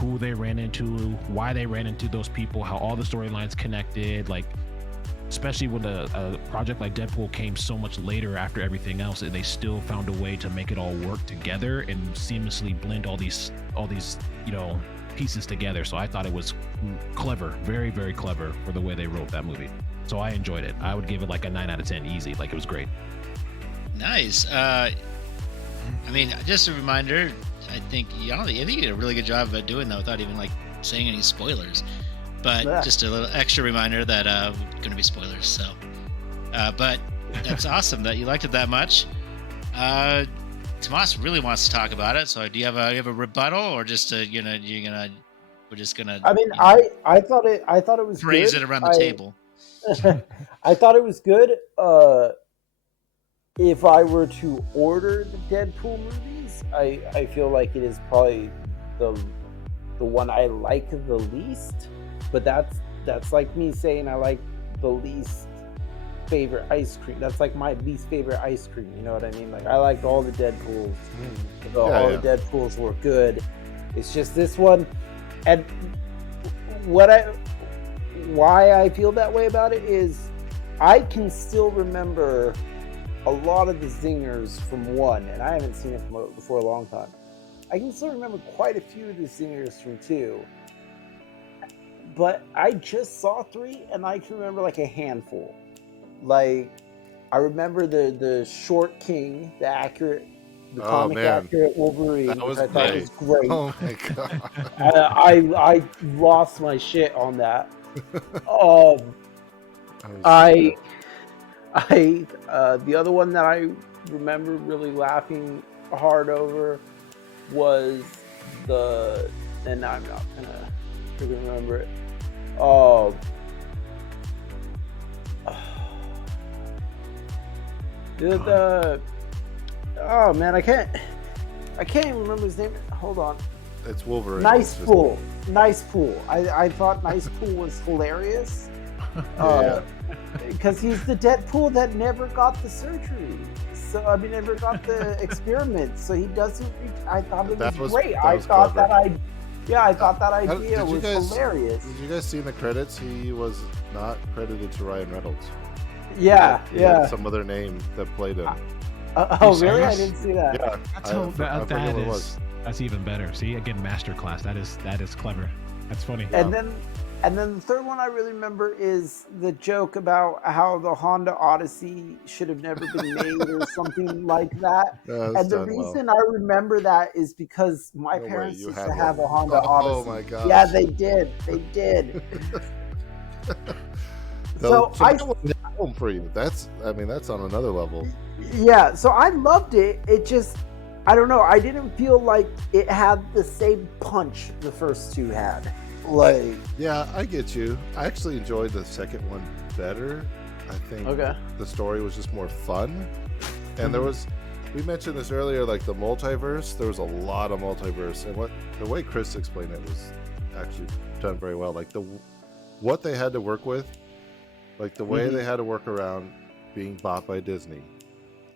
who they ran into, why they ran into those people, how all the storylines connected. Like, especially when a project like Deadpool came so much later after everything else, and they still found a way to make it all work together and seamlessly blend all these, you know, pieces together. So I thought it was clever, very, very clever for the way they wrote that movie. So I enjoyed it. I would give it like a 9 out of 10 easy. Like, it was great. Nice. I mean, just a reminder, I think you did a really good job of doing that without even like saying any spoilers. But just a little extra reminder that going to be spoilers. So, but that's awesome that you liked it that much. Tomas really wants to talk about it. So, do you have a rebuttal, or just we're just gonna? I mean, I thought it was praise good. It around the table. I thought it was good. If I were to order the Deadpool movies, I feel like it is probably the one I like the least. But that's like me saying I like the least favorite ice cream. That's like my least favorite ice cream. You know what I mean? Like, I liked all the Deadpools. The Deadpools were good. It's just this one, and why I feel that way about it is I can still remember a lot of the zingers from 1, and I haven't seen it for a long time. I can still remember quite a few of the zingers from 2, but I just saw 3, and I can remember like a handful. Like, I remember the Short King, the comic accurate Wolverine, which I thought was great. Oh my god! I lost my shit on that. The other one that I remember really laughing hard over was and now I'm not gonna remember it. Oh man, I can't even remember his name. Hold on. It's Wolverine. Nice Pool. I thought Nice Pool was hilarious. Because he's the Deadpool that never got the surgery. So, I mean, never got the experiment. So he doesn't. I thought it was great. I thought that idea was hilarious. Did you guys see in the credits? He was not credited to Ryan Reynolds. He had some other name that played him. Oh, really? I didn't see that. Yeah, that's even better. See, again, masterclass. That is clever. That's funny. And then the third one I really remember is the joke about how the Honda Odyssey should have never been made or something like that. And the reason I remember that is because my parents used to have a Honda Odyssey. Oh my god! Yeah, they did. So I home for you. That's on another level. Yeah, so I loved it. It just, I don't know. I didn't feel like it had the same punch the first 2 had. Like, yeah, I get you. I actually enjoyed the second one better. I think the story was just more fun. And we mentioned this earlier, like the multiverse. There was a lot of multiverse, and the way Chris explained it was actually done very well. Like what they had to work with, like the way they had to work around being bought by Disney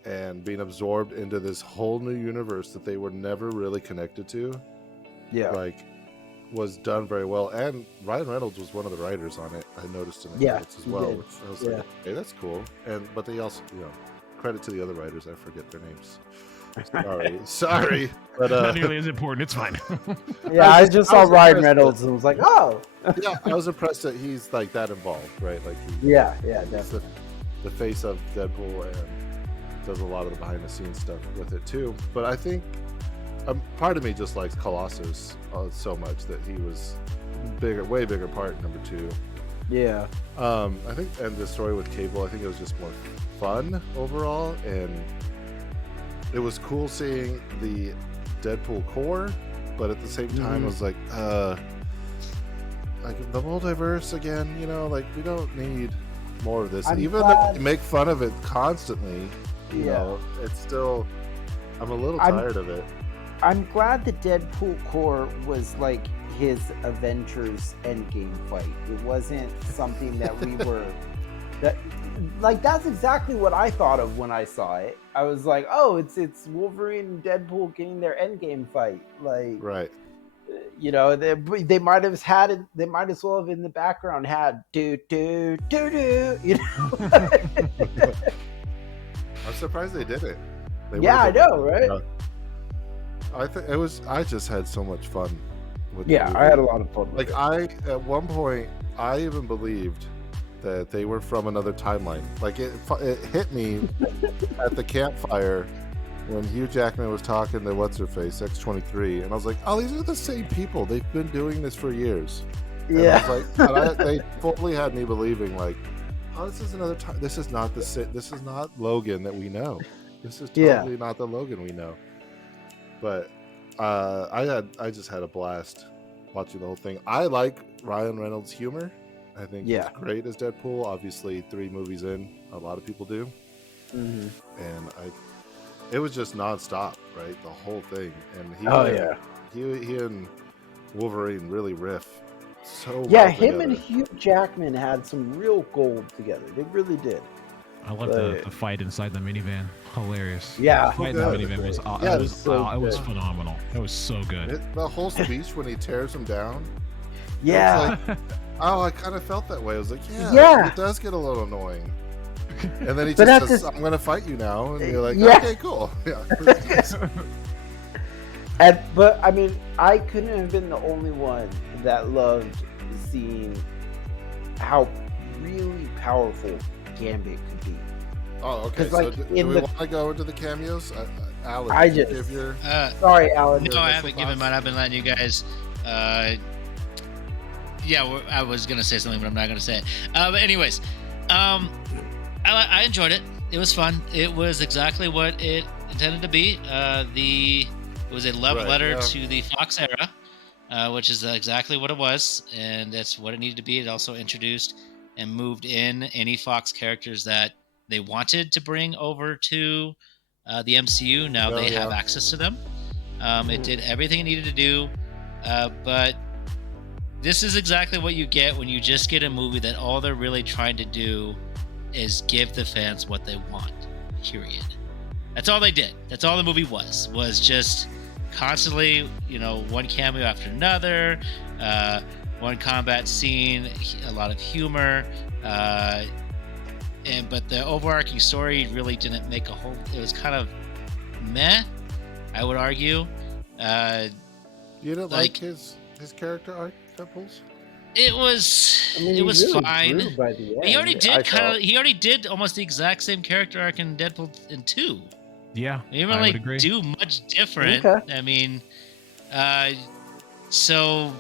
and being absorbed into this whole new universe that they were never really connected to. Yeah. Like, was done very well, and Ryan Reynolds was one of the writers on it. I noticed in the credits as well, which I was like, "Hey, that's cool." But they also, credit to the other writers. I forget their names. Sorry, but not nearly as important. It's fine. I just saw Ryan Reynolds and was like, "Oh." Yeah, I was impressed that he's like that involved, right? Like, definitely. The face of Deadpool and does a lot of the behind the scenes stuff with it too. But I think part of me just likes Colossus so much that he was way bigger part in number 2. Yeah. I think, and the story with Cable, I think it was just more fun overall, and it was cool seeing the Deadpool core, but at the same time, I was like the multiverse again. Like, we don't need more of this. Even though we make fun of it constantly, you know, it's still. I'm a little tired of it. I'm glad the Deadpool core was like his Avengers Endgame fight. It wasn't something that we were. That's exactly what I thought of when I saw it. I was like, oh, it's Wolverine and Deadpool getting their Endgame fight. Like, right. They might have had it. They might as well have in the background had do. I'm surprised they did it. I know, right? I think it was. I just had so much fun with. Yeah, I had a lot of fun. Like, at one point, I even believed that they were from another timeline. Like, it hit me at the campfire when Hugh Jackman was talking to what's-her-face, X-23, and I was like, oh, these are the same people. They've been doing this for years. And I was like, they fully had me believing, like, oh, this is another time. This is not this is not Logan that we know. This is totally not the Logan we know. But I just had a blast watching the whole thing. I like Ryan Reynolds' humor. I think he's great as Deadpool. Obviously, 3 movies in, a lot of people do. Mm-hmm. And it was just nonstop, right? The whole thing. And he and Wolverine really riff so well him together. And Hugh Jackman had some real gold together. They really did. I love the fight inside the minivan. Hilarious. Yeah. The fight in the minivan was it was phenomenal. It was so good. The whole speech when he tears him down. Yeah. Like, I kind of felt that way. I was like, it does get a little annoying. And then he just says, I'm going to fight you now. And you're like, okay, cool. Yeah. But, I mean, I couldn't have been the only one that loved seeing how really powerful Gambit could be. Oh, okay. So do we want to go into the cameos? Alan, give your... Sorry, Alan. No, I haven't given mine. I've been letting you guys... I was going to say something, but I'm not going to say it. But anyways, I enjoyed it. It was fun. It was exactly what it intended to be. It was a love letter to the Fox era, which is exactly what it was, and that's what it needed to be. It also introduced and moved in any Fox characters that they wanted to bring over to the MCU. Now they have access to them. It did everything it needed to do, but this is exactly what you get when you just get a movie that all they're really trying to do is give the fans what they want, period. That's all they did. That's all the movie was just constantly, one cameo after another, one combat scene, a lot of humor, but the overarching story really didn't make it was kind of meh, I would argue. You didn't like his character arc, Deadpool's? It was fine. He already did almost the exact same character arc in Deadpool in 2. Yeah, he didn't really do much different. Okay. I mean, so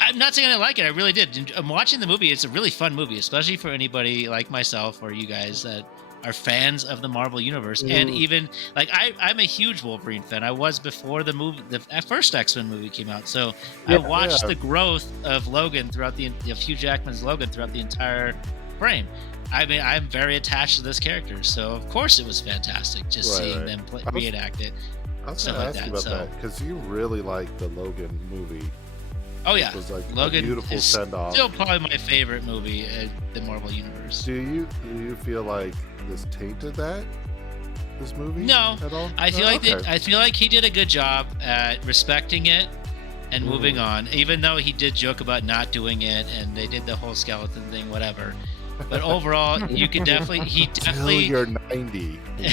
I'm not saying I like it. I really did. I'm watching the movie. It's a really fun movie, especially for anybody like myself or you guys that are fans of the Marvel Universe. And even like I'm a huge Wolverine fan. I was before the first X-Men movie came out. So I watched the growth of Logan of Hugh Jackman's Logan throughout the entire frame. I mean, I'm very attached to this character, so of course it was fantastic just seeing them reenact it. I was going to ask you about that because you really liked the Logan movie. Oh yeah, it was like Logan a beautiful send-off. Still probably my favorite movie in the Marvel Universe. Do you feel like this tainted this movie? No, at all? I feel like he did a good job at respecting it and moving on. Even though he did joke about not doing it, and they did the whole skeleton thing, whatever. But overall, he definitely. Till you're 90. He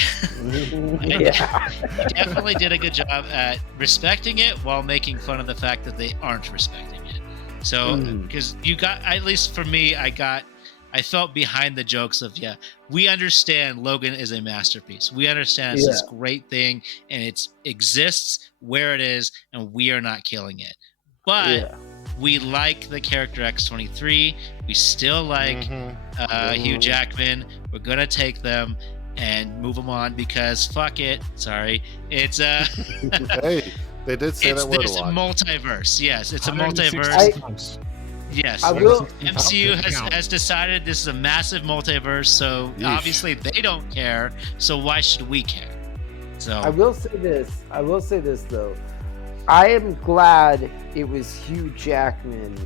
definitely did a good job at respecting it while making fun of the fact that they aren't respecting it. So, because you got, at least for me, I felt behind the jokes of, we understand Logan is a masterpiece. We understand it's this great thing, and it exists where it is, and we are not killing it. But we like the character X-23. We still like Hugh Jackman. We're going to take them and move them on because fuck it. Sorry. It's hey, they did say that word a lot. It's a multiverse. Yes, it's a multiverse. Yes, MCU has decided this is a massive multiverse, so obviously they don't care. So why should we care? So I will say this though. I am glad it was Hugh Jackman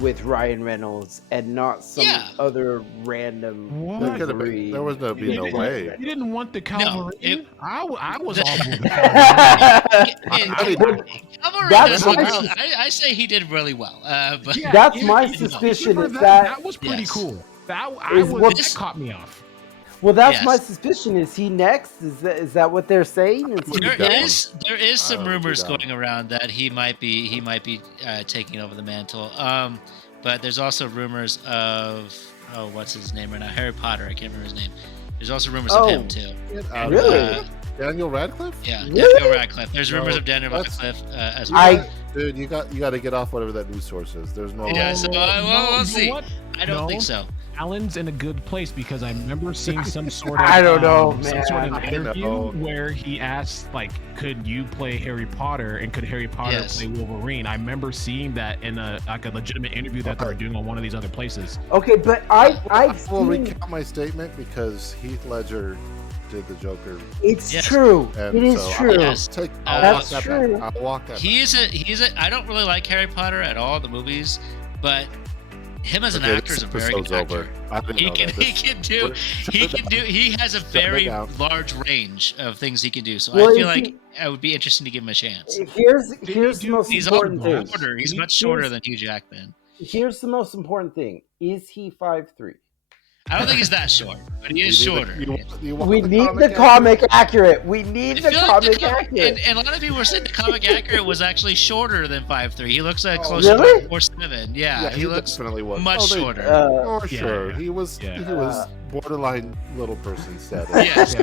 with Ryan Reynolds and not some other random. There was no way. You didn't want the Calvary. I was all I say he did really well. But that's my suspicion. That was pretty cool. That caught me off. Well, that's my suspicion. Is he next? Is that what they're saying? There is some rumors going around that he might be taking over the mantle. But there's also rumors of what's his name right now? Harry Potter. I can't remember his name. There's also rumors of him too. Really? Daniel Radcliffe? Yeah, Daniel Radcliffe. There's rumors of Daniel Radcliffe as well. Dude, you got to get off whatever that news source is. There's no. Yeah, so we'll see. I don't think so. Alan's in a good place because I remember seeing some sort of some sort of interview where he asked, like, could you play Harry Potter and could Harry Potter play Wolverine? I remember seeing that in a legitimate interview that they were doing on one of these other places. Okay, but I will recount my statement because Heath Ledger did the Joker. It's true. And it is true. That's true. I'll walk that back. He's a. I don't really like Harry Potter at all, the movies, but him as an actor is a very good actor. He has a very large range of things he can do. So I feel like it would be interesting to give him a chance. Here's the most important thing. He's much shorter than Hugh Jackman. Here's the most important thing. Is he 5'3"? I don't think he's that short, but he is shorter. We need the comic accurate. We need the comic accurate. And a lot of people were saying the comic accurate was actually shorter than 5'3". He looks like closer to 4'7". Yeah, he looks much shorter. For sure. He was borderline little person status. Yes,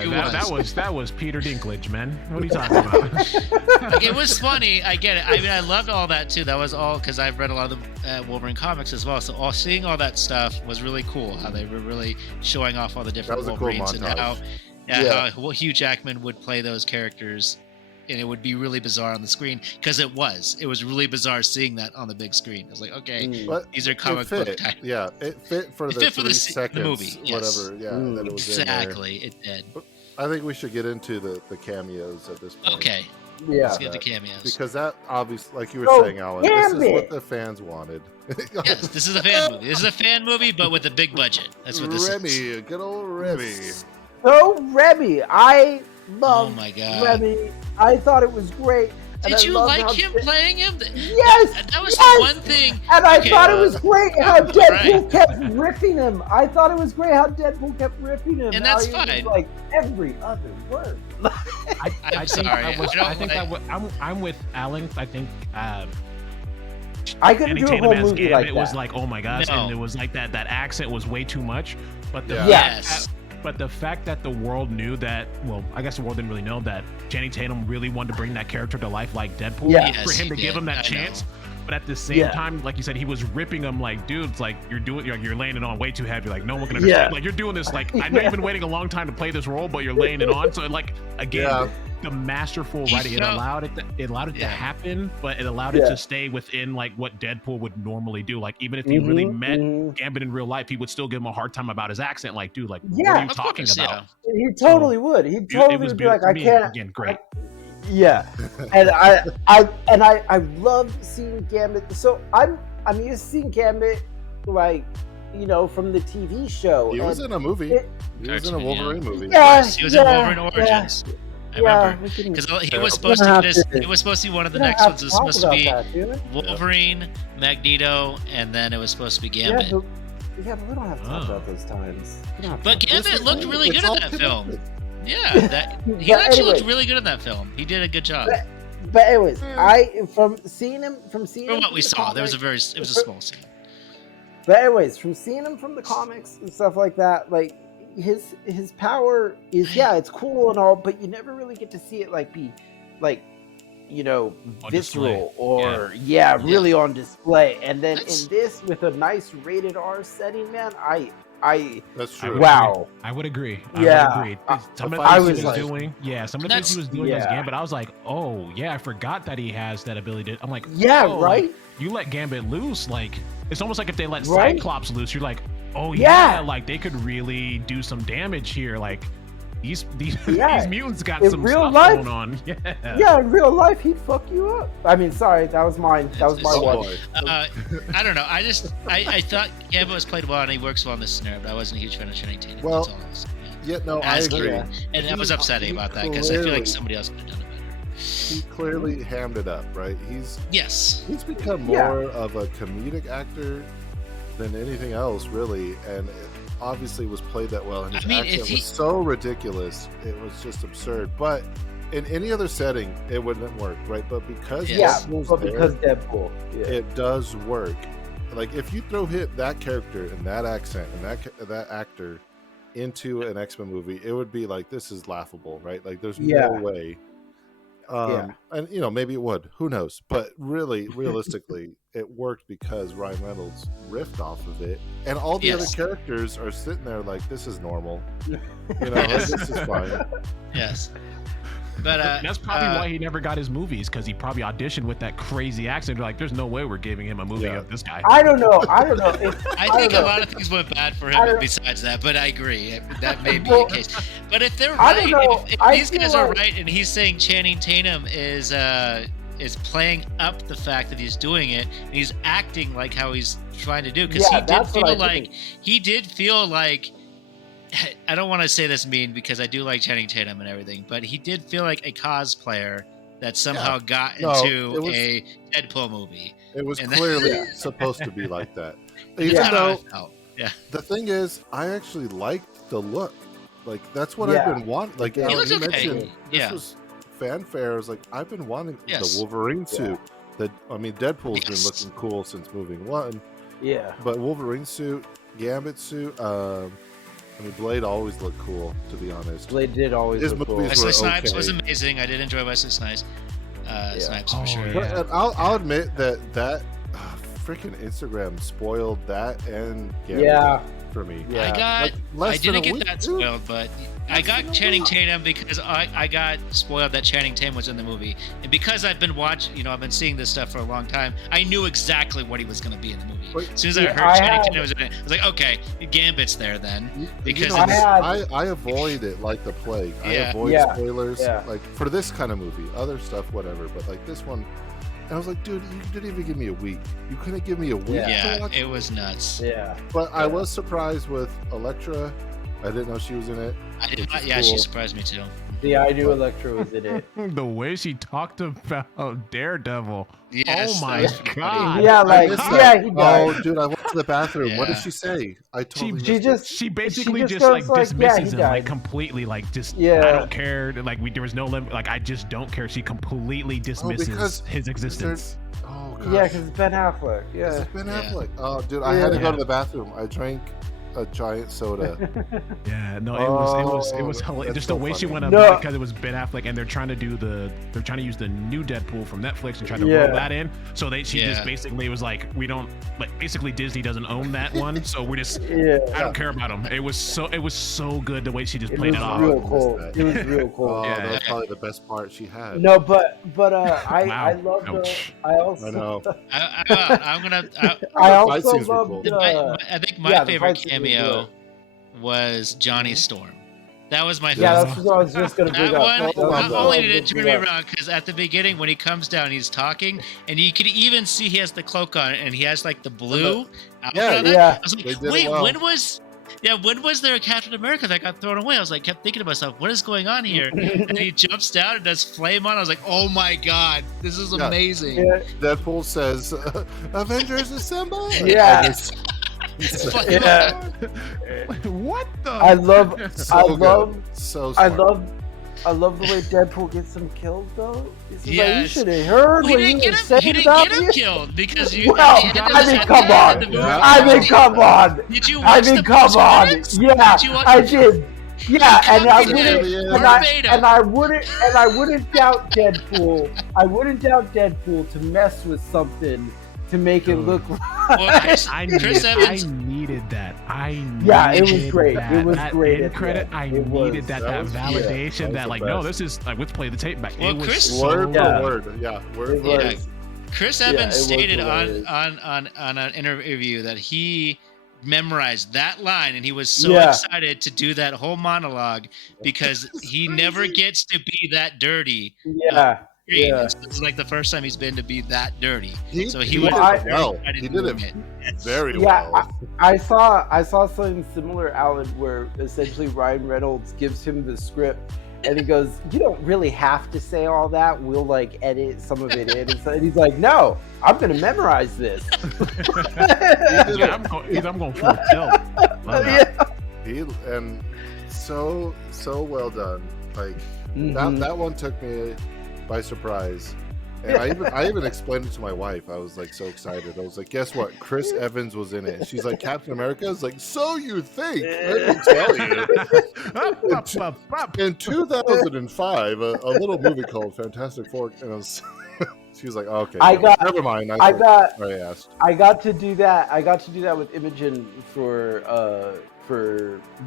that was Peter Dinklage, man. What are you talking about? Like, it was funny. I get it. I mean, I loved all that too. That was all because I've read a lot of the Wolverine comics as well. So seeing all that stuff was really cool. How they were really showing off all the different Wolverines and how Hugh Jackman would play those characters. And it would be really bizarre on the screen because it was really bizarre seeing that on the big screen. It was like, okay, these are comic book type. Yeah, it fit for the 3 seconds, the movie, whatever. Yeah, that it was exactly. It did. But I think we should get into the cameos at this point. Okay. Yeah. Let's get the cameos because that obviously, like you were saying, Alan, this is what the fans wanted. Yes, this is a fan movie. This is a fan movie, but with a big budget. That's what this is. Good old Remy. So Remy, I love Remy. I thought it was great. Did you like him playing him? Yes. That was the one thing. And I thought it was great how Deadpool kept ripping him. I thought it was great how Deadpool kept ripping him. And that's fine. Like every other word. I'm sorry. I'm with Alan. I think. I couldn't do a whole movie like that. It was like, oh my gosh, and it was like that accent was way too much. But But the fact that the world knew that, well, I guess the world didn't really know that Channing Tatum really wanted to bring that character to life like Deadpool for him to give him that chance. But at the same time, like you said, he was ripping him like, dude, it's like you're laying it on way too heavy. Like no one can understand. Like you're doing this. Like I know you've been waiting a long time to play this role, but you're laying it on. So like again, the masterful writing, it allowed it to happen, but it allowed it to stay within like what Deadpool would normally do. Like even if he really met Gambit in real life, he would still give him a hard time about his accent. Like, dude, like what are you talking about? He totally would. He totally would be like, I can't. Again, great. Yeah, and I love seeing Gambit. So I'm used to seeing Gambit, like, you know, from the TV show. He was in a movie. He was in a Wolverine movie. Yes, he was in Wolverine Origins. I remember because he was supposed to be one of the next ones. It was supposed to be Wolverine, Magneto, and then it was supposed to be Gambit. Yeah, but we don't have to talk about those times. But Gambit looked really good in that film. Yeah, he actually looked really good in that film. He did a good job. But anyways, from seeing him from what we saw, it was a small scene. But anyways, from seeing him from the comics and stuff like that, like his power is it's cool and all, but you never really get to see it be visceral or really on display. And then in this, with a nice rated R setting, man, that's true. Wow, I would agree. Some of the things he was doing as Gambit, I was like, oh yeah, I forgot that he has that ability. I'm like, right. You let Gambit loose, like it's almost like if they let Cyclops loose, you're like, oh yeah, like they could really do some damage here. Like these mutants got in some real stuff life, going on. Yeah, in real life, he'd fuck you up. I mean, sorry, that was mine. That was my one. I don't know. I thought Gambit was played well and he works well in this scenario, but I wasn't a huge fan of Channing Tatum. Well, that's all I agree. And I was upsetting about that because I feel like somebody else could have done it better. He clearly hammed it up, right? He's become more of a comedic actor than anything else, really, and it obviously was played that well. And his accent was so ridiculous, it was just absurd. But in any other setting, it wouldn't work, right? But because because Deadpool, it does work. Like if you throw that character and that accent and that actor into an X-Men movie, it would be like, this is laughable, right? Like there's no way. And maybe it would, who knows, but really realistically it worked because Ryan Reynolds riffed off of it, and all the other characters are sitting there like, this is normal, this is fine. But that's probably why he never got his movies, because he probably auditioned with that crazy accent. Like, there's no way we're giving him a movie of this guy. I don't know. I think a lot of things went bad for him besides that, but I agree. That may be the case. But if they're right, if these guys are right, and he's saying Channing Tatum is playing up the fact that he's doing it, and he's acting like how he's trying to do, because he did feel like I don't want to say this mean because I do like Channing Tatum and everything, but he did feel like a cosplayer that somehow got into a Deadpool movie. It was clearly supposed to be like that. Even though, the thing is, I actually liked the look. Like, that's what I've been wanting. Like, you mentioned, this was fanfare. I was like, I've been wanting the Wolverine suit. Deadpool's been looking cool since movie 1. Yeah. But Wolverine suit, Gambit suit, Blade always looked cool, to be honest. Blade did always look cool. Wesley Snipes was amazing. I did enjoy Wesley Snipes. Snipes for sure. Yeah. I'll admit that freaking Instagram spoiled that and Gambit for me. Yeah. I didn't get that spoiled, but I got Channing Tatum because I got spoiled that Channing Tatum was in the movie, and because I've been watching, I've been seeing this stuff for a long time. I knew exactly what he was going to be in the movie. As soon as I heard Channing Tatum was in it, I was like, okay, Gambit's there then. Because I avoid it like the plague. I avoid spoilers. Like for this kind of movie, other stuff, whatever, but like this one. And I was like, dude, you didn't even give me a week. You couldn't give me a week. Yeah, it was nuts. Yeah. But I was surprised with Elektra. I didn't know she was in it. I did not. Yeah, she surprised me too. Yeah, I knew Elektra was in it. The way she talked about Daredevil. Yes, oh my god. Yeah, like he died. Oh, dude, I went to the bathroom. Yeah. What did she say? She basically just like dismisses him like completely, like just I don't care. Like there was no limit. Like I just don't care. She completely dismisses his existence. Oh god. Yeah, because it's Ben Affleck. Yeah. It's Ben Affleck. Oh, dude, I had to go to the bathroom. I drank a giant soda. It was hilarious. Just the way she went up because it was Ben Affleck, and they're trying to use the new Deadpool from Netflix and try to roll that in. So she just basically was like, we don't, like, basically Disney doesn't own that one, so we just I don't care about them. It was so good the way she just played it off. It was real cool. That was probably the best part she had. No, but I love I also know. I also love I think my favorite cameo was Johnny Storm. That was my favorite. Yeah, that's what I was just going to bring up. Not only did it turn me around, because at the beginning when he comes down, he's talking, and you could even see he has the cloak on, and he has like the blue outfit on that. I was like, wait, Yeah, when was there a Captain America that got thrown away? I was like, kept thinking to myself, what is going on here? And he jumps down and does flame on. I was like, oh my god, this is amazing. Yeah. Deadpool says, "Avengers assemble!" Yeah. Yeah. What the? I love the way Deadpool gets him killed, though. Like, you should have heard what he was saying. He didn't get him killed because you. Well, come on. Come on. Did you watch the come on. Yeah, I did. Yeah, and I wouldn't doubt Deadpool. I wouldn't doubt Deadpool to mess with something to make it look like. Well, I needed that. It was great. It was great. In credit, I needed that validation. That like, no, this is like, let's play the tape back. Well, it was Chris, word for word. Yeah, word for word. Chris Evans stated on an interview that he memorized that line and he was so excited to do that whole monologue because he never gets to be that dirty. It's like the first time he's been to be that dirty. He did it very well. I saw something similar, Alan, where essentially Ryan Reynolds gives him the script and he goes, "You don't really have to say all that. We'll like edit some of it in." And he's like, "No, I'm gonna memorize this." I'm going for a tilt. And so well done. Like that one took me by surprise. And I even explained it to my wife. I was like so excited. I was like, guess what? Chris Evans was in it. And she's like, Captain America? I was like, so you think? Let me tell you. In 2005, a little movie called Fantastic Four, and she was like, oh, okay, never mind. I got to do that. I got to do that with Imogen for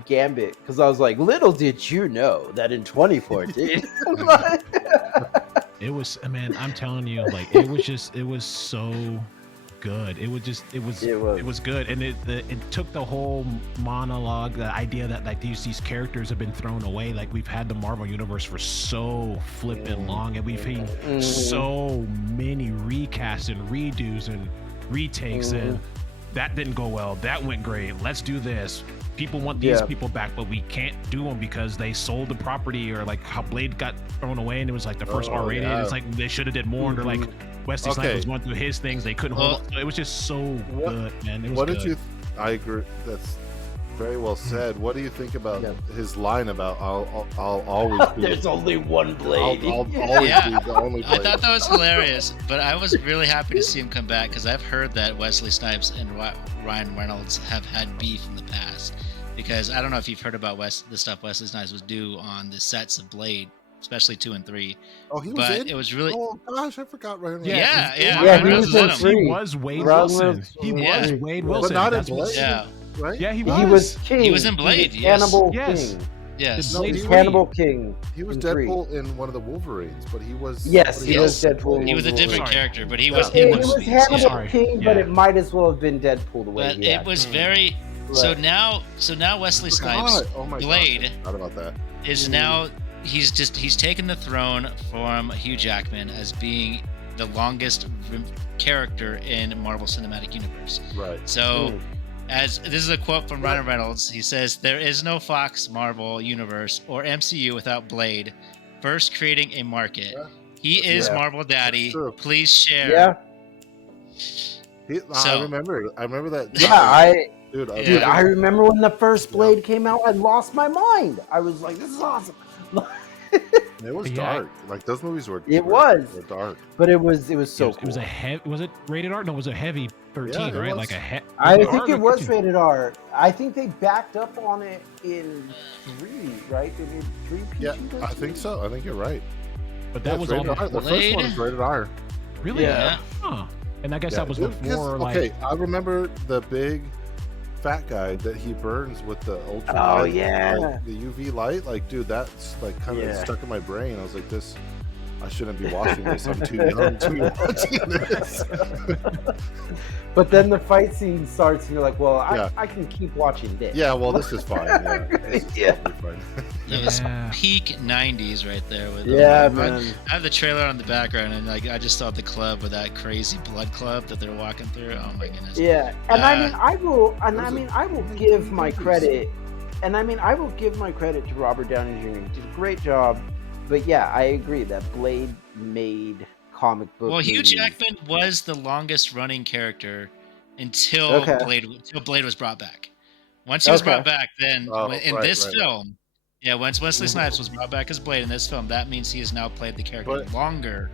Gambit because I was like, little did you know that in 2014. It was, man, I'm telling you, like, it was so good. It was good. And it took the whole monologue, the idea that like these characters have been thrown away. Like we've had the Marvel universe for so flippin' long and we've had so many recasts and redos and retakes and that didn't go well. That went great. Let's do this. People want these people back, but we can't do them because they sold the property, or like how Blade got thrown away and it was like the first R-rated. Yeah. It's like they should have did more. And they're like Wesley Snipes was going through his things. They couldn't hold on. It was just so good, man. It was good. I agree. That's very well said. What do you think about his line about I'll always be there's only one Blade. I'll always be the only Blade. I thought that was hilarious, but I was really happy to see him come back because I've heard that Wesley Snipes and Ryan Reynolds have had beef in the past. Because I don't know if you've heard about the stuff Wesley Snipes was do on the sets of Blade, especially 2 and 3. Oh, he was in? It was really. Oh gosh, I forgot Ryan Reynolds. Yeah. He was Wade Wilson. He was Wade Wilson. But not in Blade. Yeah. Right? Yeah, he was. He was King. He was in Blade. Hannibal yes. King. Yes. No, he's Hannibal King. He was Deadpool in one of the Wolverines, but he was. Yes, he was Deadpool. He was a different character, but he was. He was Hannibal King, but it might as well have been Deadpool the way. But it was very. So now Wesley Snipes, Blade, about that. is now he's taken the throne from Hugh Jackman as being the longest character in Marvel Cinematic Universe. Right. So, as this is a quote from Ryan Reynolds, he says, "There is no Fox Marvel Universe or MCU without Blade, first creating a market. He is Marvel Daddy. Please share." Yeah. I remember that. Yeah, Dude, I remember when the first Blade came out, I lost my mind. I was like, this is awesome. It was dark. Like those movies were dark. But it was so cool. It was was it rated R? No, it was a heavy 13, right? Like I think it was rated R. I think they backed up on it in 3, right? They did 3 PG. Yeah, I think so. I think you're right. But that was all the first one was rated R. Really? Yeah. Huh. And I guess that was before I remember the big fat guy that he burns with the ultraviolet, the UV light. Like, dude, that's like kind of stuck in my brain. I was like, this I shouldn't be watching this. I'm too young to be watching this. But then the fight scene starts, and you're like, well, I can keep watching this. Yeah, well, this is fine. Yeah, this is totally fine. It was peak 90s right there. With man. I have the trailer on the background, and like I just saw the club with that crazy blood club that they're walking through. Oh my goodness. Yeah, and I will give my credit. And I will give my credit to Robert Downey Jr. He did a great job. But yeah, I agree that Blade made comic book. Well, Hugh Jackman was the longest running character until Blade was brought back. Once he was brought back, then this film, once Wesley Snipes was brought back as Blade in this film, that means he has now played the character longer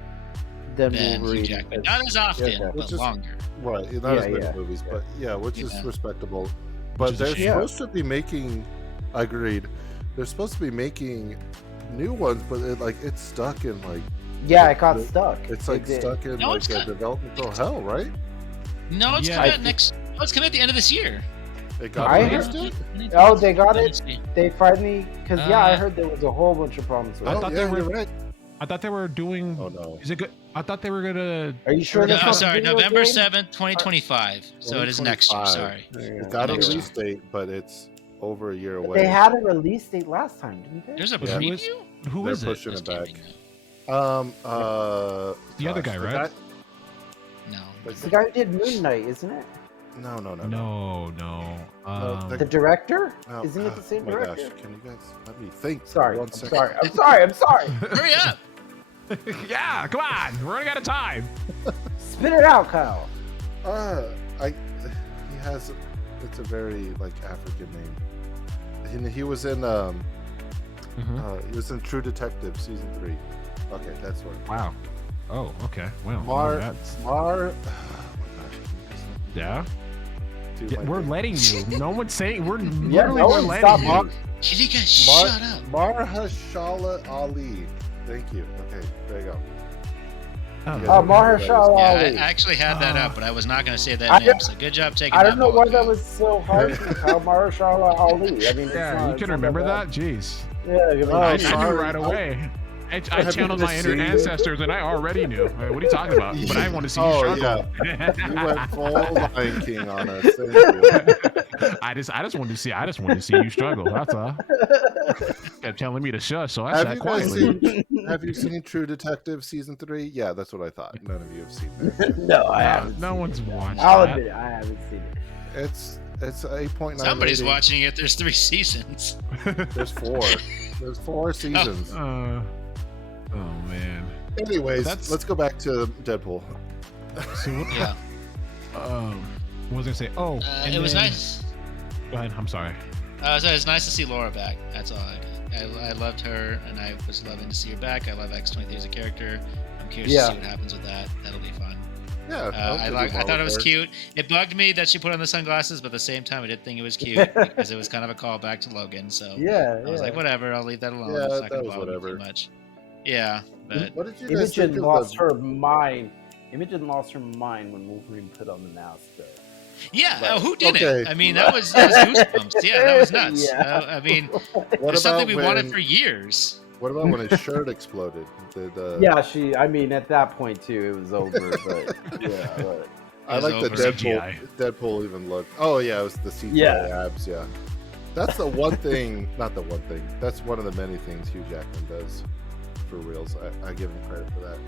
than Hugh Jackman. Not as often, but longer. Right, not as many movies, but which is respectable. But they're supposed to be making. Agreed. They're supposed to be making new ones, but it's stuck in like. Yeah, it got stuck. It's like stuck in a developmental hell, right? No, it's coming out next. No, it's coming at the end of this year. They got it. Oh, they got it. They finally, because I heard there was a whole bunch of problems with it. I thought they were doing. Oh no! Is it good? I thought they were gonna. Are you sure? No, sorry, November 7th, 2025. So it is next year. Sorry. It got a release date, but it's over a year away. They had a release date last time, didn't they? There's a preview. Who is it? They're pushing it back. The other guy, right? No. It's the guy who did Moon Knight, isn't it? No. The director? No. Isn't it the same director? Gosh, can you guys let me think? Sorry. I'm sorry. Hurry up! Yeah, come on. We're running out of time. Spit it out, Kyle. He has. It's a very African name. He was in he was in True Detective season 3. Okay, that's what. Wow. Oh, okay. Well, Mar. Yeah. Dude, we're letting you. No one's saying. We're literally we're letting you. Can you guys shut up? Mahershala Ali. Thank you. Okay, there you go. Mahershala Ali. I actually had that up, but I was not going to say that name. So good job taking that. I don't know why that was so hard to call Mahershala Ali. I mean, you can remember that? Jeez. Yeah, I knew right away. I channeled my inner ancestors, and I already knew. What are you talking about? But I want to see you struggle. Yeah. You went full Lion King on us. Thank you. I just wanted to see you struggle. That's all. Kept telling me to shush, so I sat quietly. Have you seen True Detective season 3? Yeah, that's what I thought. None of you have seen that. No, I haven't. No one's watched. I'll admit it, I haven't seen it. It's 8.9. Somebody's watching it. There's 3 seasons. There's 4. There's 4 seasons. Oh man. Anyways, let's go back to Deadpool. Yeah. What was I gonna say? Oh, it was nice. Go ahead. I'm sorry. It's nice to see Laura back. That's all. I loved her, and I was loving to see her back. I love X-23 as a character. I'm curious to see what happens with that. That'll be fun. Yeah. I thought it was cute. It bugged me that she put on the sunglasses, but at the same time, I did think it was cute because it was kind of a callback to Logan. So I was like, whatever. I'll leave that alone. Yeah, it's not that gonna was whatever. too much. Yeah, but what did you guys Imogen think lost her mind. Imogen lost her mind when Wolverine put on the mask, though. Yeah, who didn't? I mean, that was goosebumps. Yeah, that was nuts. Yeah. I mean, what it's something we wanted for years. What about when his shirt exploded? Yeah, I mean, at that point too, it was over. But yeah, but I like the Deadpool even looked. Oh yeah, it was the CGI abs. Yeah, that's the one thing. Not the one thing. That's one of the many things Hugh Jackman does for reals. I give him credit for that.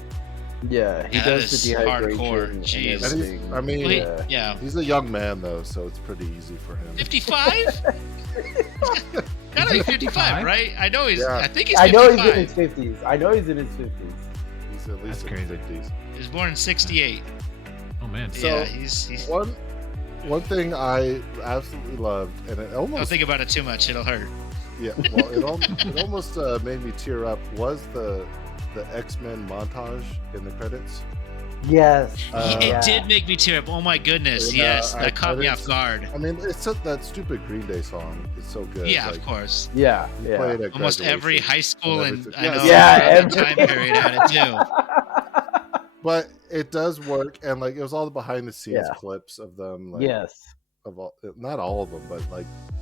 Yeah, he does the dehydration. Hardcore. Jeez. I mean, he's a young man though, so it's pretty easy for him. 55? Gotta be 55, right? I know he's. Yeah. I think he's 55. I know he's in his 50s. I know he's in his 50s. He's at least in his 50s. He was born in 68. Oh man. So yeah, he's one thing I absolutely loved, and it almost. Don't think about it too much; it'll hurt. Yeah, well, it almost made me tear up. Was the X-Men montage in the credits? Yes, it did make me tear up. Oh my goodness! And, yes, that caught me off guard. I mean, it's that stupid Green Day song. It's so good. Yeah, of course. Yeah, play it at almost every high school and I know every time period had it too. But it does work, and it was all the behind the scenes clips of them. Yes. Of all, not all of them, but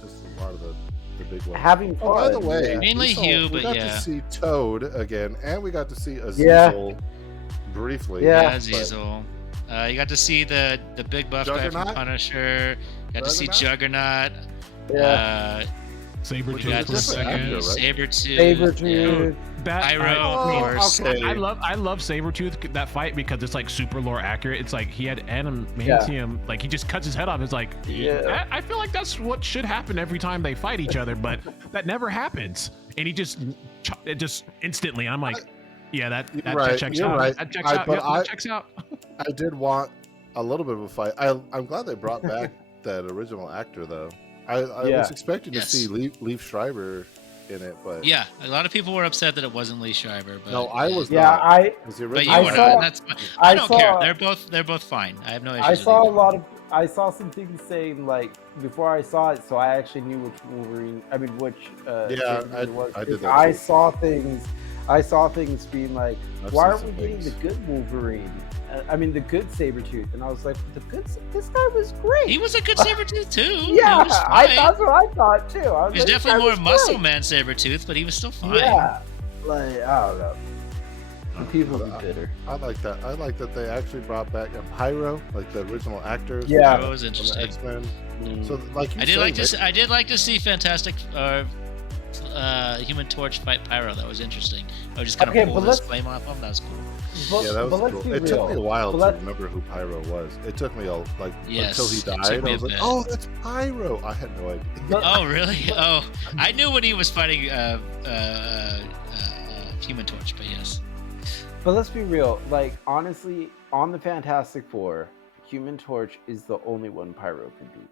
just a lot of the big one. having fun. By the way, mainly Hugh, we but got yeah. to see Toad again, and we got to see Azazel briefly. Yeah. Yeah, Azazel. You got to see the big buff guy from Punisher. You got to see Juggernaut. Yeah. Sabretooth for a second. Right? Sabretooth. Pyro, of course. Okay. I love Sabretooth, that fight, because it's like super lore accurate. It's like he had adamantium, like he just cuts his head off. It's like, I feel like that's what should happen every time they fight each other, but that never happens. And he just instantly, I'm like, yeah, that checks out. Right. That checks out. That checks out. I did want a little bit of a fight. I'm glad they brought back that original actor, though. I was expecting to see Liev Schreiber in it, but yeah, a lot of people were upset that it wasn't Lee Schreiber. But no, I was not. But you were not. That's fine. I don't care. They're both fine. I have no issues. I saw some things saying, like, before I saw it, so I actually knew which Wolverine. I mean, which it was. I did that. I saw things being like, why aren't we getting the good Wolverine? I mean, the good Sabretooth. And I was like, this guy was great. He was a good Sabretooth, too. Yeah, that's what I thought, too. He was definitely more muscle man Sabretooth, but he was still fine. Yeah. Like, I don't know. People be bitter. I like that. I like that they actually brought back Pyro, like the original actors. Yeah, that was interesting. X-Men. So, like, I did like to see Fantastic Human Torch fight Pyro. That was interesting. I was just kind of pull this flame off him. That was cool. That was cool. It took me a while to remember who Pyro was. It took me until he died. I was like, oh, that's Pyro. I had no idea. Oh, really? Oh, I knew when he was fighting Human Torch, but yes. But let's be real. Like, honestly, on the Fantastic Four, Human Torch is the only one Pyro can beat.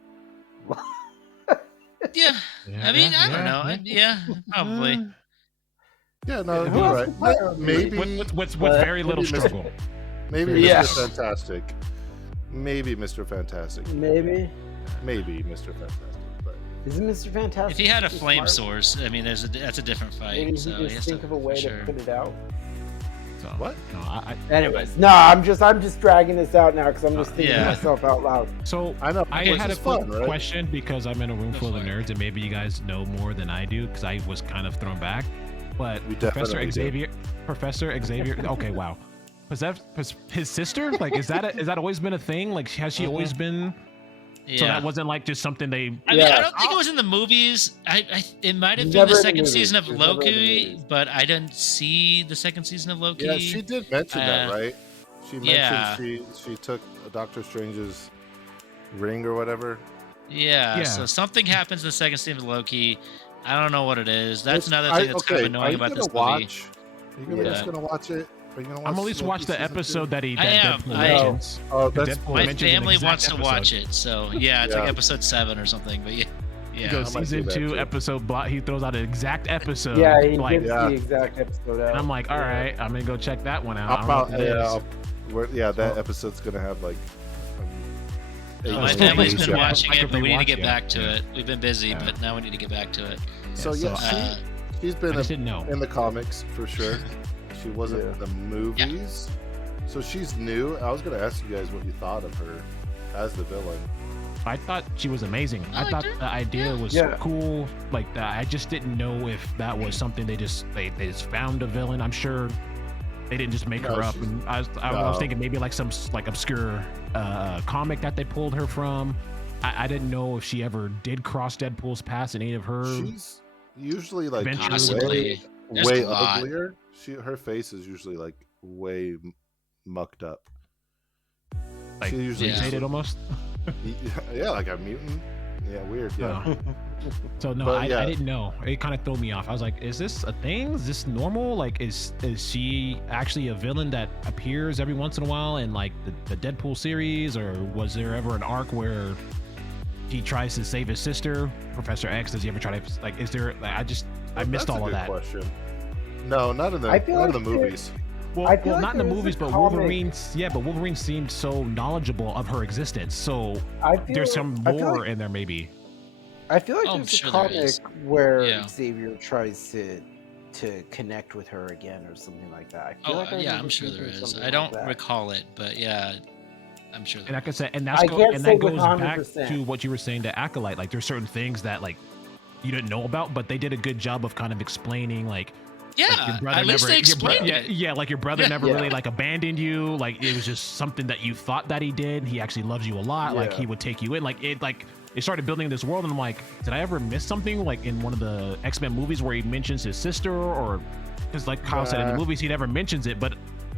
Yeah. I mean, I don't know. Yeah, probably. Yeah, no, you're right. Maybe with very little struggle. Maybe Mr. Fantastic. Maybe Mr. Fantastic. Maybe Mr. Fantastic. But isn't Mr. Fantastic? If he had a flame source, I mean, that's a different fight. Maybe so he just think of a way to put it out. So, what? No, anyways, no, I'm just dragging this out now because I'm just thinking to myself out loud. So I know I had a quick question because I'm in a room full of nerds and maybe you guys know more than I do because I was kind of thrown back. But Professor Xavier. Okay, wow. Was that his sister? Like, is that always been a thing? Like, has she always been? Yeah. So that wasn't like just something they. I mean, I don't think it was in the movies. It might have been the second season of Loki, but I didn't see the second season of Loki. Yeah, she did mention that, right? She mentioned she took Doctor Strange's ring or whatever. Yeah. So something happens in the second season of Loki. I don't know what it is. That's another thing that's kind of annoying about this movie. Are you just gonna watch it? I'm at least watch the episode that he. I am. My family wants to watch it, so yeah, it's like episode 7 or something. But yeah. He goes season 2 episode block. He throws out an exact episode. Yeah, he did the exact episode out. And I'm like, all right, I'm gonna go check that one out. That episode's gonna have like. My family's been watching it, but we need to get back to it. We've been busy, but now we need to get back to it. So she's been in the comics for sure. She wasn't in the movies, so she's new. I was gonna ask you guys what you thought of her as the villain. I thought she was amazing. I thought the idea was cool. Like I just didn't know if that was something they just found a villain. I'm sure they didn't just make her up. And I was thinking maybe like some obscure comic that they pulled her from. I didn't know if she ever did cross Deadpool's path in any of her. She's usually like way uglier. Her face is usually like way mucked up. Like she usually mutated almost. Yeah, like a mutant. Yeah, weird. Yeah. So no, I didn't know. It kind of threw me off. I was like, is this a thing? Is this normal? Like, is she actually a villain that appears every once in a while in like the Deadpool series, or was there ever an arc where he tries to save his sister, Professor X? Does he ever try to like? Is there? Like, I missed all of that. Question. No, not in the movies. Well, not in the movies, but Wolverine. Yeah, but Wolverine seemed so knowledgeable of her existence. So there's some lore in there, maybe. I feel like there's a comic where Xavier tries to connect with her again or something like that. I'm sure there is. I don't recall it, but yeah, I'm sure. And like I said, that goes back to what you were saying to Acolyte. Like, there's certain things that like you didn't know about, but they did a good job of kind of explaining like yeah, your at least they explained it. Yeah, like your brother never really like abandoned you. Like it was just something that you thought that he did. He actually loves you a lot. Like he would take you in. Like it started building this world, and I'm like, did I ever miss something? Like in one of the X-Men movies where he mentions his sister, or because like Kyle said in the movies, he never mentions it, but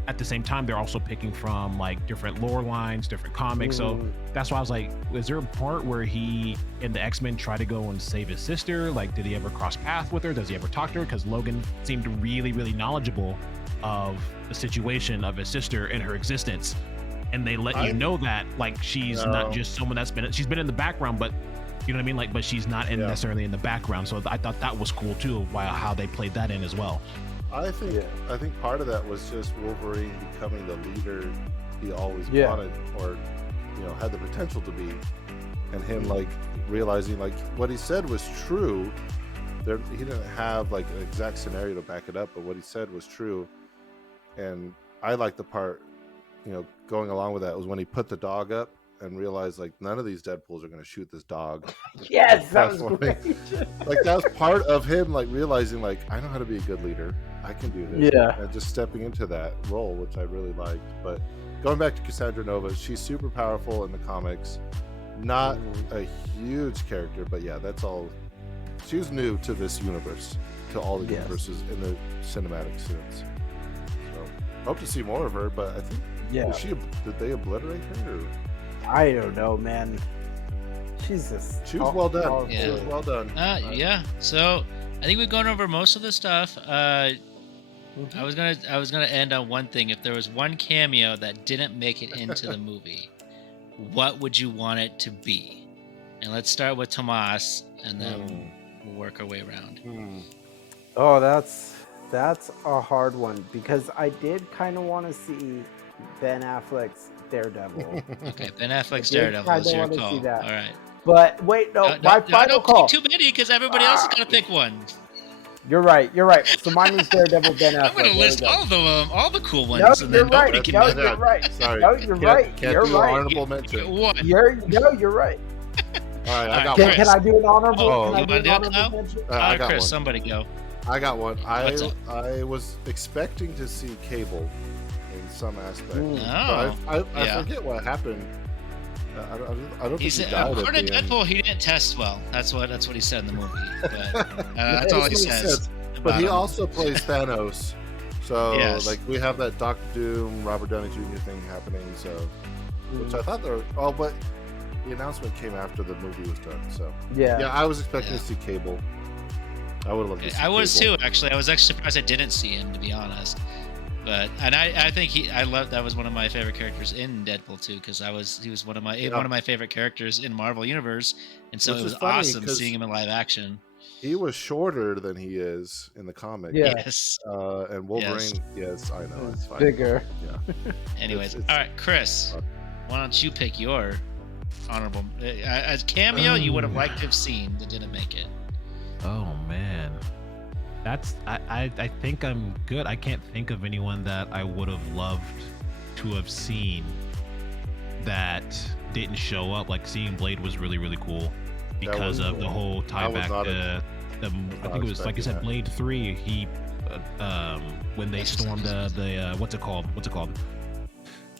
at the same time, they're also picking from like different lore lines, different comics. So that's why I was like, is there a part where he and the X-Men try to go and save his sister? Like, did he ever cross paths with her? Does he ever talk to her? Because Logan seemed really, really knowledgeable of the situation of his sister and her existence. And they let you know that like she's not just someone she's been in the background, but you know what I mean? Like, but she's not necessarily in the background. So I thought that was cool too, how they played that in as well. I think part of that was just Wolverine becoming the leader he always wanted, or had the potential to be, and him like realizing like what he said was true. He didn't have like an exact scenario to back it up, but what he said was true. And I like the part, going along with that was when he put the dog up and realized like none of these Deadpools are going to shoot this dog. Yes, that was great. Like that was part of him like realizing like I know how to be a good leader. I can do this. Yeah. And just stepping into that role, which I really liked. But going back to Cassandra Nova, she's super powerful in the comics. Not a huge character, but yeah, that's all. She was new to this universe, to all the universes in the cinematic sense. So hope to see more of her, but I think did they obliterate her? Or? I don't know, man. She was well done. She was well done. So I think we've gone over most of the stuff. I was gonna end on one thing. If there was one cameo that didn't make it into the movie, what would you want it to be? And let's start with Tomas, and then we'll work our way around. Oh, that's a hard one, because I did kind of want to see Ben Affleck's Daredevil. Okay, Ben Affleck's Daredevil is your call. All right. But wait, my final call. Too many, because everybody else is gonna pick one. You're right. So mine was Daredevil, Ben Affleck. I'm gonna list all the cool ones. No, you're right. You're right. Sorry. No, you're right. You're right. Honorable mention. You're right. All right, I got one. one. Can I do an honorable? Oh, you want to do it now? I got Chris, one. somebody go. I got one. I was expecting to see Cable in some aspect. I forget what happened. I don't think he died. According to Deadpool, he didn't test well. That's what he said in the movie. But, that's all he says. But he also plays Thanos. So like we have that Doctor Doom, Robert Downey Jr. thing happening. So which I thought they were. Oh, but the announcement came after the movie was done. So yeah, I was expecting to see Cable. I would have loved to see I was Cable. too, actually. I was actually surprised I didn't see him, to be honest. But I think that was one of my favorite characters in Deadpool too, because he was one of my favorite characters in Marvel Universe, and so it was awesome seeing him in live action. He was shorter than he is in the comic. Yes. And Wolverine, yes, I know, it's fine. Bigger. Yeah. Anyways, all right, Chris, why don't you pick your honorable as cameo you would have liked to have seen that didn't make it? Oh man. I think I'm good. I can't think of anyone that I would have loved to have seen that didn't show up. Like seeing Blade was really, really cool because of the whole tie back to I think it was like you said, Blade 3. He when they stormed the what's it called?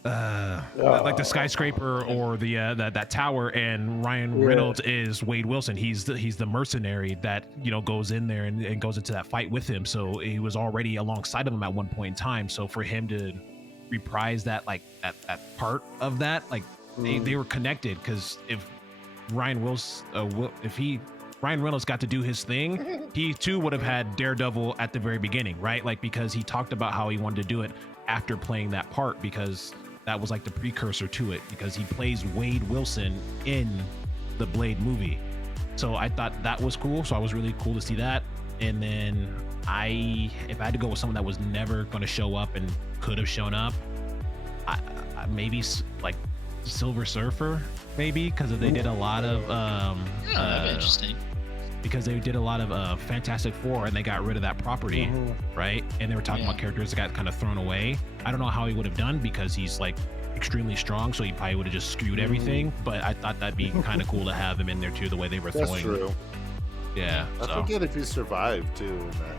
Like the skyscraper or the that tower, and Ryan Reynolds is Wade Wilson. He's the mercenary that goes in there and goes into that fight with him. So he was already alongside of him at one point in time. So for him to reprise that that part of that, like they were connected, because if Ryan Reynolds got to do his thing, he too would have had Daredevil at the very beginning, right? Like because he talked about how he wanted to do it after playing that part, because that was like the precursor to it, because he plays Wade Wilson in the Blade movie. So I thought that was cool. So I was really cool to see that. And then if I had to go with someone that was never going to show up and could have shown up, I maybe like Silver Surfer, maybe, because they did a lot of that'd be interesting. Because they did a lot of Fantastic Four, and they got rid of that property, right? And they were talking about characters that got kind of thrown away. I don't know how he would have done, because he's like extremely strong, so he probably would have just screwed everything. But I thought that'd be kind of cool to have him in there too, the way they were throwing. That's true. Yeah. I forget if he survived too in that.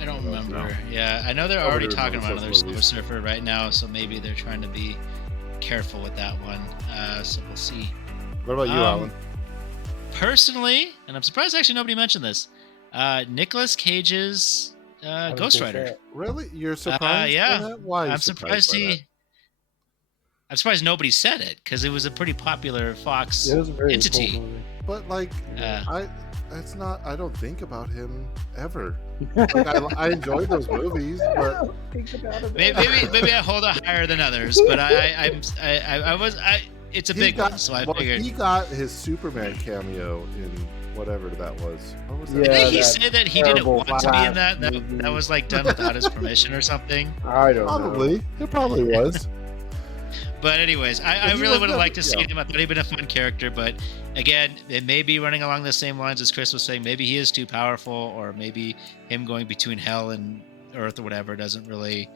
I don't remember. Yeah, I know they're already talking about another Silver movies. Surfer right now, so maybe they're trying to be careful with that one. So we'll see. What about you, Alan? Personally, and I'm surprised actually nobody mentioned this, Nicolas Cage's Ghost Rider. Really? You're surprised? Yeah. By that? Why? I'm surprised I'm surprised nobody said it because it was a pretty popular Fox entity. Cool movie. But like, I don't think about him ever. Like, I enjoy those movies, but maybe I hold it higher than others. But it's a big one, so I figured he got his Superman cameo in whatever that was. What was that? Didn't he say that he didn't want to be in that? That was like done without his permission or something. I don't know. It probably was. But anyways, I really would have liked to see him. I thought he'd been a fun character, but again, it may be running along the same lines as Chris was saying. Maybe he is too powerful, or maybe him going between hell and Earth or whatever doesn't really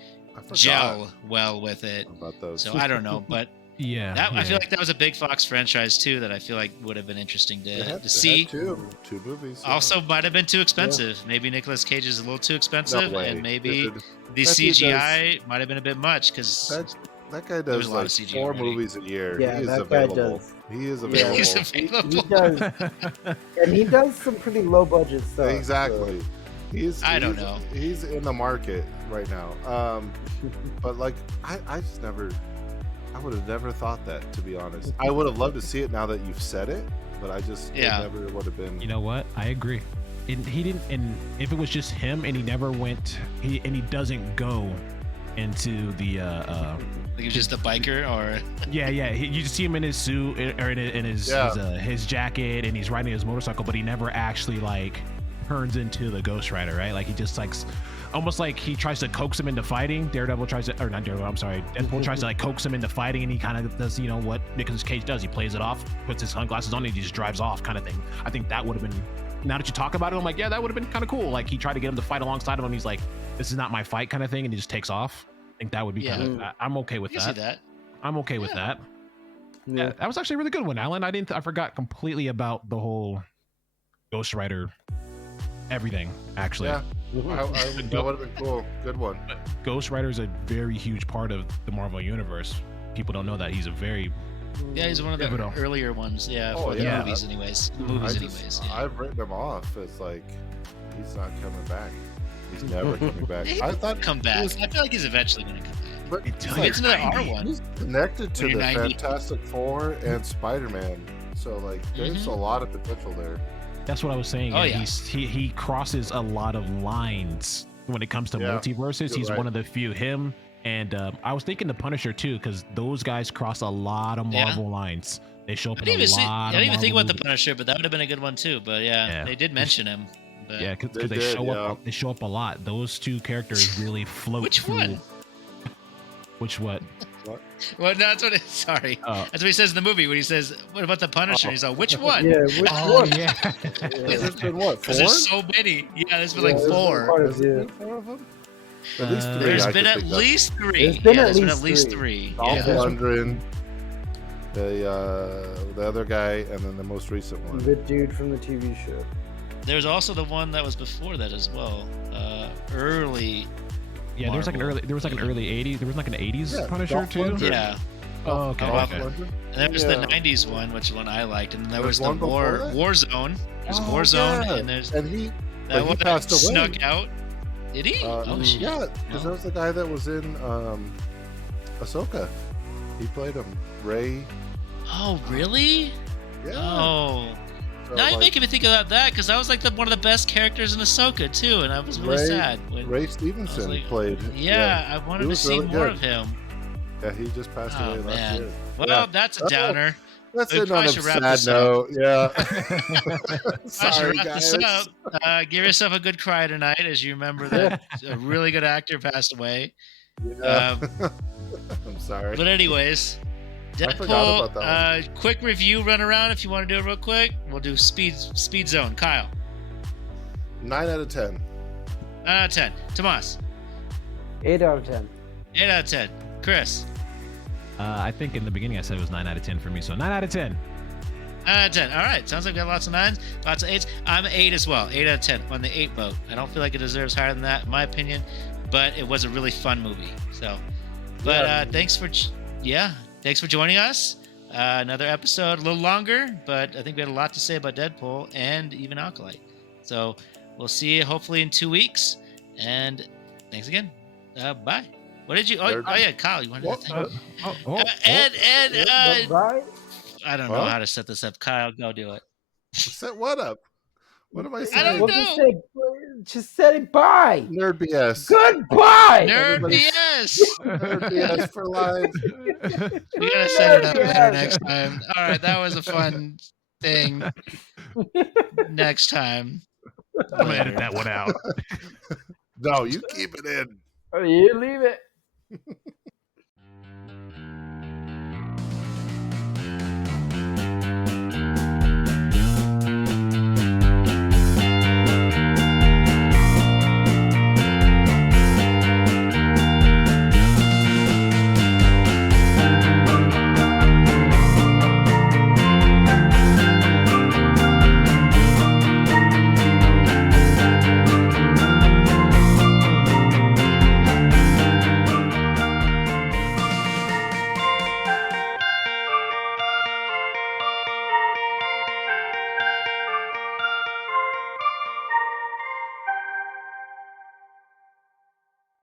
gel well with it. About those. So I don't know, but I feel like that was a big Fox franchise too that I feel like would have been interesting to see. Two movies. Also, might have been too expensive. Yeah. Maybe Nicolas Cage is a little too expensive, and maybe the CGI might have been a bit much because. That guy does like 4 movies a year. Yeah, he is that available. guy does. He is available. He's available. He does, and he does some pretty low budget stuff. Exactly. So. I don't know. He's in the market right now. But like, I just never. I would have never thought that, to be honest. I would have loved to see it now that you've said it, but I just never would have been. You know what? I agree. And he didn't. And if it was just him, and he never went, he doesn't go into the. Like he's just a biker, or you just see him in his suit or in his jacket, and he's riding his motorcycle, but he never actually like turns into the Ghost Rider, right? Like he just like almost like he tries to coax him into fighting. Deadpool tries to like coax him into fighting, and he kind of does what Nicolas Cage does. He plays it off, puts his sunglasses on, and he just drives off, kind of thing. I think that would have been. Now that you talk about it, I'm like, yeah, that would have been kind of cool. Like he tried to get him to fight alongside him, and he's like, this is not my fight, kind of thing, and he just takes off. I think that would be kind of. I'm okay with that. See that. I'm okay with that. Yeah, that was actually a really good one, Alan. I forgot completely about the whole Ghost Rider, everything. Actually, that would have been cool. Good one. But Ghost Rider is a very huge part of the Marvel universe. People don't know that he's a very. Yeah, he's one of the earlier ones. Yeah, for the movies, anyways. I've written him off. It's like he's not coming back. He's never coming back. I thought come back. I feel like he's eventually going to come back. But it's another R1. He's connected to the Fantastic Four and Spider-Man, so like there's a lot of potential there. That's what I was saying. Oh, he crosses a lot of lines when it comes to multiverses. He's one of the few. Him and I was thinking the Punisher too, because those guys cross a lot of Marvel lines. They show up in a lot. I didn't even think about the Punisher, but that would have been a good one too. But they did mention him. But yeah, because they show up. They show up a lot. Those two characters really float. Which one? Which what? Well, no, that's what. Sorry, that's what he says in the movie when he says, "What about the Punisher?" He's like, "Which one?" Yeah, which one? Yeah. There's been what? 4? Because there's so many. Yeah, there's been like 4. 4 of them. At least 3. There's been at least 3. There's been at least 3. Dolph Lundgren, the other guy, and then the most recent one. The dude from the TV show. There's also the one that was before that as well. Early. Yeah, there was like an early 80s. There was like an 80s Punisher too. Yeah. Oh, okay. And there was the 90s one, which one I liked, and then there was the Warzone. There's Warzone, and he passed away. Snuck out. Did he? Shit. Yeah, because that was the guy that was in Ahsoka. He played him, Ray. Oh, really? Yeah. Oh. So now you're making me think about that, because that was like one of the best characters in Ahsoka too, and I was really sad. Ray Stevenson played. Yeah, I wanted to see more of him. Yeah, he just passed away last year. Well, that's a downer. That's another sad note. Yeah. Sorry, guys. This up. Give yourself a good cry tonight as you remember that a really good actor passed away. Yeah. I'm sorry. But anyways, Deadpool. Quick review, run around if you want to do it real quick. We'll do speed zone. Kyle. 9 out of 10. 9 out of 10. Tomas. 8 out of 10. 8 out of 10. Chris. I think in the beginning I said it was 9 out of 10 for me, so 9 out of 10. Out of 10. All right. Sounds like we got lots of 9s, lots of 8s. I'm 8 as well. 8 out of 10 on the 8 boat. I don't feel like it deserves higher than that, in my opinion, but it was a really fun movie. So, but thanks for joining us. Another episode, a little longer, but I think we had a lot to say about Deadpool and even Acolyte. So we'll see you hopefully in 2 weeks. And thanks again. Bye. What did you? Oh yeah, Kyle, you wanted to say? Bye. I don't know how to set this up. Kyle, go do it. Set what up? What am I saying? I don't know. Just say bye. Nerd BS. Goodbye. Nerd BS. Nerd BS for life. We gotta set it up better next time. All right, that was a fun thing. Next time. I'm gonna edit that one out. No, you keep it in. You leave it.